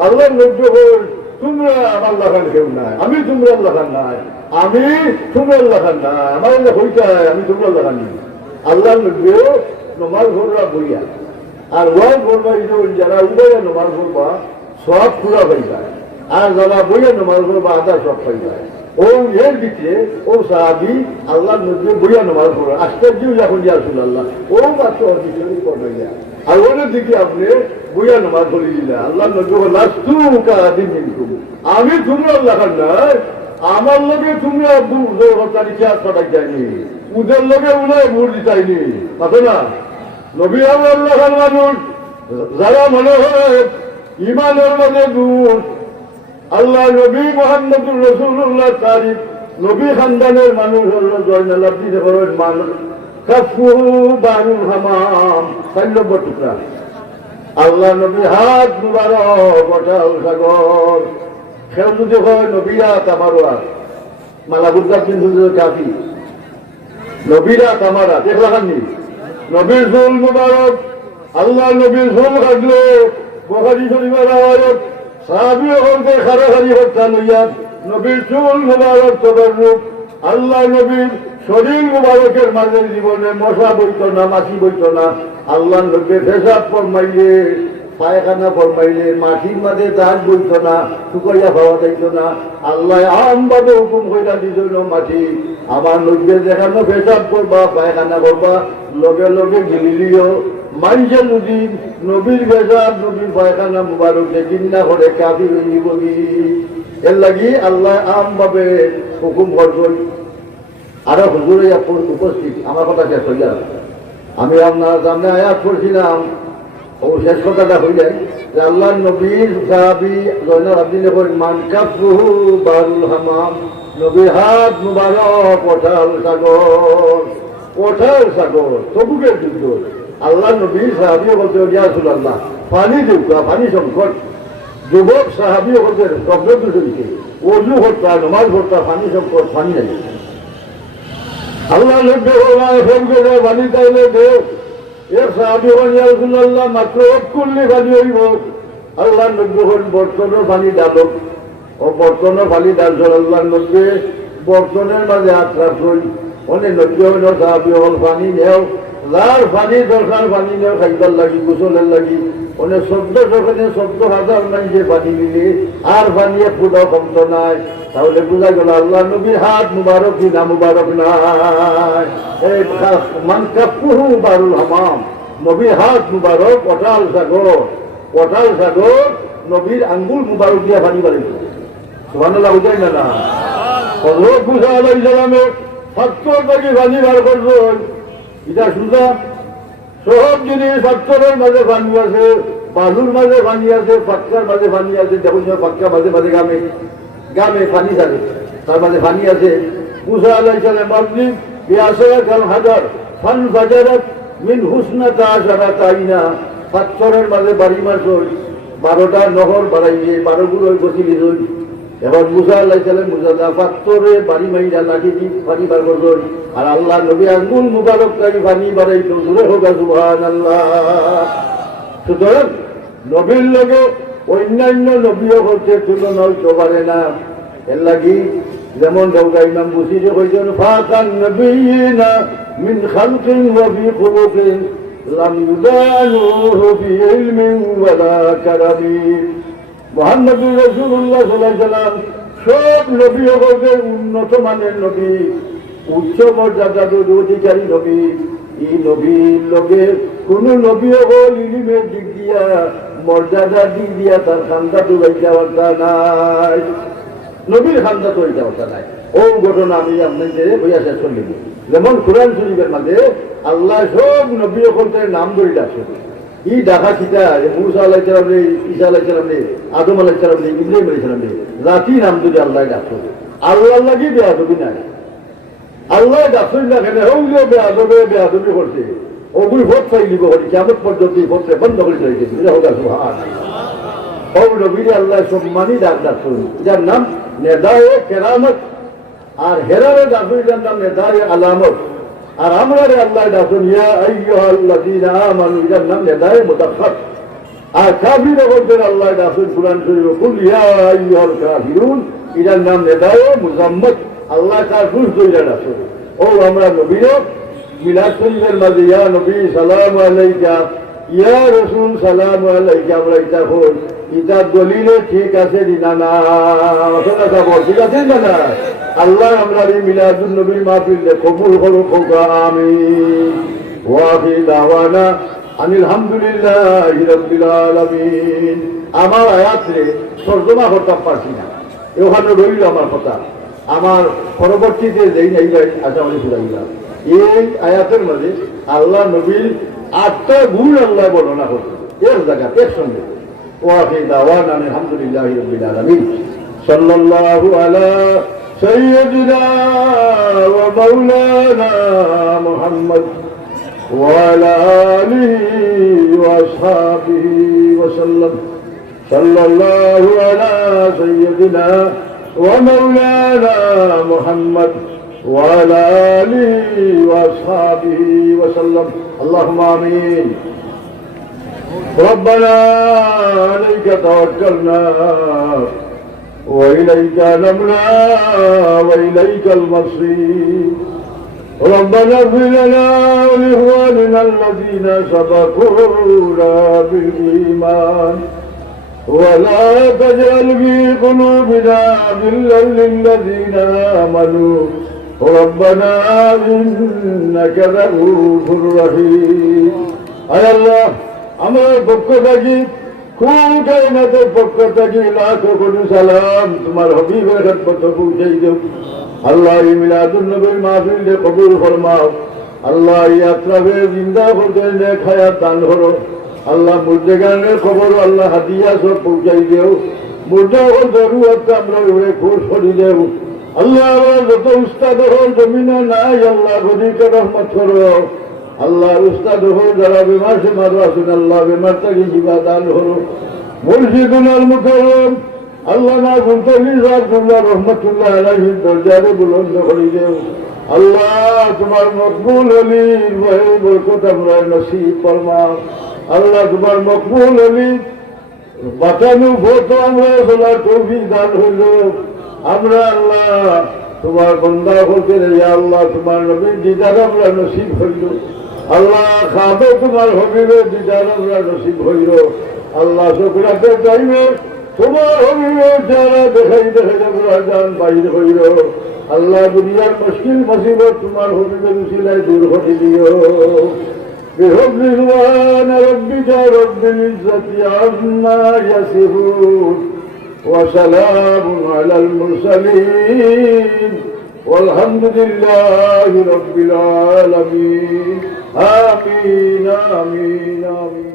আল্লাহ নবী হল তোমরা আমার লাগান কেউ নাই, আমি তোমরা লাগান নাই, আমি তোমরা লাগান নাই, আমার হইতে আমি তোমরা লাগান নি। আল্লাহ নবী নমাজ ভররা বইয়া আর ওয়াই বলবা যারা উদয় নমাজ ভরবা সব পুরা হয়ে যায়, আর যারা বইয়া নমাজ ভরবা আদা সব হয়ে যায়। ও এর ভিতরে ও সাহাবি আল্লাহ নবী বইয়া নমাজ পড়ে আশ্চর্য যখন ইয়াসুল আল্লাহ ও মাত্র অধিকারী পড়াইয়া আর ওদের দিকে আপনি বইয়া নমাজ পড়ে দিলেন। আল্লাহ নবী লাস্তু কাদিন মিনকুম, আমি তোমরা আল্লাহ নাই, আমার লগে তোমরা খেয়াল পাঠাই যায়নি, উদের লগে উনায় ভোট দিতাইনি, পাতো না। নবী আল্লাহ মানুষ যারা মনে হয় ইমানের মানে দূর, আল্লাহ নবী মোহাম্মদুর রাসূলুল্লাহ তারিফ নবী খানদানের মানুষ হল জয়নাল আব্দিন করেন মানুষ কাফু বারুল হামাম 6 নম্বর টুকরা। আল্লাহ নবী হাত মুবারক অটাল সাগর খেল যদি হয় নবীরা তামারা মালাবুদ্দার কিন্তু কাফি নবীরা তামারা দেখলাখাননি নবীর জুল মুবারক আল্লাহ নবীর জুল কাটলে বুখারী শরীফের আয়াত সাহাবী হতে খারাখারি হত্যা লইয়া নবীর চুল মুবারক তবরুক আল্লাহ নবীর শরীর মুবারকের মাঝে জীবনে মশা বইত না, মাছি বইত না। আল্লাহ নবী পেশাব ফরমাইলে পায়খানা ফরমাইলে মাটির মাঝে দাগ বইত না, শুকাইয়া খাওয়া যাইত না। আল্লাহ আমভাবে হুকুম কইরা দিছিল মাটি আমার নবী দেখানো পেশাব করবা পায়খানা করবা লগে লগে গিলিলিও মানুষে যদি নবীর পেশাব নবীর পায়খানা মুবারক চিন্তা করে কাফির হয়ে নিবি। এর লাগি আল্লাহ আমভাবে হুকুম করবেন। আরো হুজুরে উপস্থিত আমার কথা শেষ হইয়া আমি আপনার সামনে আয়াত করছিলাম, ও শেষ কথাটা হইলে যে আল্লাহ নবীর সাহাবী জয়নাল আব্দিন মান কাফুহু বারুল হামাম, নবীর হাত মুবারক ওঠাল সাগর, ওঠাল সাগর তবুকের যুদ্ধ। আল্লাহ নবীর সাহাবী বলতে ইয়াসুল আল্লাহ পানি দেউকা, পানি সংকট। যুবক সাহাবী বলতে প্রবলেম দুশোকে অজু হত্যা নমাজ হত্যা পানি সংকট, পানি নাই। আল্লাহ নবী ফোন করে পানি চাইলে দেব এর সাহাবী ইয়াসুল আল্লাহ মাত্র করলে পানি হইব। আল্লাহ নবী বর্তনের পানি ডালক ও বর্তনের পানি ডালছেন। আল্লাহ নবী বর্তনের মাঝে হাত রাখুন, অনেক নবী হইল সাহাবী হল পানি নেও, যার পানি দরকার পানি নেও খাইবার লাগি গোসলের লাগি। অনেক 14,000 মানুষে পানি নিলে আর পানি ফুটাও কমতো নাই। তাহলে বোঝা গেল আল্লাহ নবীর হাত মুবারক কি না মুবারক নাই। এই মান কাফুহু বারুল হামাম, নবীর হাত মুবারক ওঠাল সাগর, ওঠাল সাগর নবীর আঙ্গুল মুবারক দিয়া পানি বাড়িছে। সুবহানাল্লাহ বুঝাই না না হযরত মুসা আলাইহিস সালামের 70 থেকে পানি বার করছেন। এটা সুজা সব জিনিস 70-এর মাঝে পানি আছে, বালুর মাঝে পানি আছে, পাক্কার মাঝে পানি আছে। দেখুন পাক্কা মাঝে মাঝে গামে গামে পানি থাকে, তার মাঝে পানি আছে। মুসা আলাইহিস সালাম মাগরিব বিআশরা কাল হাজার ফান ফাজারাত মিন হুসনাতা আশরাতা আইনা, 70-এর মাঝে বাড়ি মাস 12টা নহর বাড়াইয়ে 12 গুলো বসিলি রই। এবার মুসা আলাইহিস সালাম মুসা 70-এ বাড়ি মাইরা লাঠি দি পানি বার করছেন। আর আল্লাহ নবী আঙ্গুল মুবারক তাই পানি বাড়াইতো। জোরে হোক সুবহানাল্লাহ। সুতরাং নবীর লগে অন্যান্য নবীও হচ্ছে তুলনা হইতে পারে না। এর লাগি যেমন দৌড়া ইমাম বুসিরে কইছেন ফাতান নবিয়িনা মিন খালকিন ওয়া ফি খুলুকিন লাম ইউদানুহু ফি ইলমিন ওয়ালা কারামি। মুহাম্মদুর রাসূলুল্লাহ সাল্লাল্লাহু আলাইহি ওয়াসাল্লাম সব নবী হচ্ছে উন্নত মানের নবী, উচ্চ মর্যাদার অধিকারী নবী। এই নবীর লগে কোন নবী হল ইলিমের দিক দিয়া মর্যাদার দিক দিয়া তার খান্দা তুলাইতে পারতা নাই, নবীর খান্দা তুলাইতে পারতা নাই। ও ঘটনা আমি আপনাদের বইয়া শেষ করে নিব। যেমন কোরআন শরীফের মাঝে আল্লাহ সব নবী হলদের নাম ধরে ডাকছে। ই ডাকা খিতা মুসা আলাইহিস সালাম রে, ঈসা আলাইহিস সালাম রে, আদম আলাইহিস সালাম রে, ইব্রাহিম আলাইহিস সালাম রে, জাতি নাম ধরে আল্লাহ ডাকছে। আল্লাহ লাগি বেয়াদবি নাই, আল্লাহ ডাকছেন না কেন হইলেও বেয়াদবি করছে। ওগুলি ভোট চাইলিব করি কেমন পর্যন্ত ভোটে বন্ধ করে চাইছে। নবীরে আল্লাহ সম্মানী ডাক ডাকছেন, যার নাম নেদায়ে কেরামত। আর হেরারে ডাকছেন যার নাম নেদায়ে আলামত। আর আমরা রে আল্লাহ ডাকছেন ইয়া আইয়ুহাল্লাযীনা আমানু, যার নাম নেদায়ে মুতাখার। আর কাফির করতেন আল্লাহ রাসূল কুরআন শরীফ কুল ইয়া আইয়ুহাল কাফিরুন, এটার নাম নেদায়ে মুজাম্মদ, আল্লাহ তার ফুল তৈরি রাসূল। ও আমরা নবীর মিলাদ শরীফের মাঝে ইয়া নবী সালামু আলাইকা, ইয়া রাসূল সালামু আলাইকা, আমরা এটা হল এটা দলিলে ঠিক আছে না না ঠিক আছে না না। আল্লাহ আমরা এই মিলাদুন নবীর মাহফিল কবুল করুক, আমিন। ওয়া আখির দাওয়ানা আনিল হামদুলিল্লাহি রাব্বিল আলামিন। আমার আয়াতে তরজমা করতে পারছি না, ওখানে রইল আমার কথা। আমার পরবর্তীতে যেই নাই আশা করি বুঝাইলাম এই আয়াতের মধ্যে আল্লাহ নবীর 8টা গুণ আল্লাহ বর্ণনা করছে এক জায়গা একসঙ্গে। ওয়াহি দাওয়ানা আলহামদুলিল্লাহি রাব্বিল আলামিন। সাল্লাল্লাহু আলা সাইয়্যিদিনা ওয়া মাওলানা মুহাম্মদ ওয়া আলা আলিহি ওয়া আসহাবিহি ওয়া সাল্লাম। সাল্লাল্লাহু আলা সাইয়্যিদিনা ওয়া মাওলানা মুহাম্মদ وعلى آله وأصحابه وسلم. اللهم آمين. ربنا عليك توكلنا وإليك نبنا وإليك المصير. ربنا اغفر لنا ولإخواننا الذين سبقونا بالإيمان ولا تجعل في قلوبنا غلا للذين آمنوا ربنا إنك رؤوف رحيم. আয় আল্লাহ, আমার পক্ষ থাকি কোন কায়নাতের পক্ষ থাকি লাখো কোটি সালাম তোমার হাবিবের খেদমত পৌঁছাই দেও। আল্লাহ এই মিলাদুন নবীর মাহফিল কবুল ফরমাও। আল্লাহ এই আত্রাফে জিন্দা করতে নেক হায়াত দান করো। আল্লাহ মুর্দেগানের খবর আল্লাহ হাদিয়া সব পৌঁছাই দেও। মুর্দা ও জরুরত আমরা ওরে খুশ করি দেও। আল্লাহ যত উস্তাদ হল জমিনে নাই আল্লাহ গদিকে রহমত করো। আল্লাহ উস্তাদ হল যারা বেমার সে মারো আসুন, আল্লাহ বেমার তাকে জীবা দান করো। মুর্শিদুল আল মুকাররম আল্লাহ না গুনতলি সাহেবুল্লাহ রহমতুল্লাহ আলাইহির দরজারে বুলন্দ করি দেও। আল্লাহ তোমার মকবুল হলির বহে বরকত আমরা নসিব ফরমাও। আল্লাহ তোমার মকবুল হলি বাঁচানো ভোট আমরা চলার তৌফিক দান হইল। আমরা আল্লাহ তোমার বন্দা হতে আল্লাহ তোমার নবীর দিদার আমরা নসিব হইল। আল্লাহ খাবে তোমার হবিবের দিদার আমরা নসিব হইল। আল্লাহ সকলাতে চাইবে তোমার হবিবের যারা দেখাই দেখাই আমরা জান বাইর হইল। আল্লাহ দুনিয়ার মুশকিল মুসিবত তোমার হবিবের উসিলায় দূর করে দিও। بحب سبحان ربك رب العزة عما يصفون وسلام على المرسلين والحمد لله رب العالمين. آمين آمين آمين.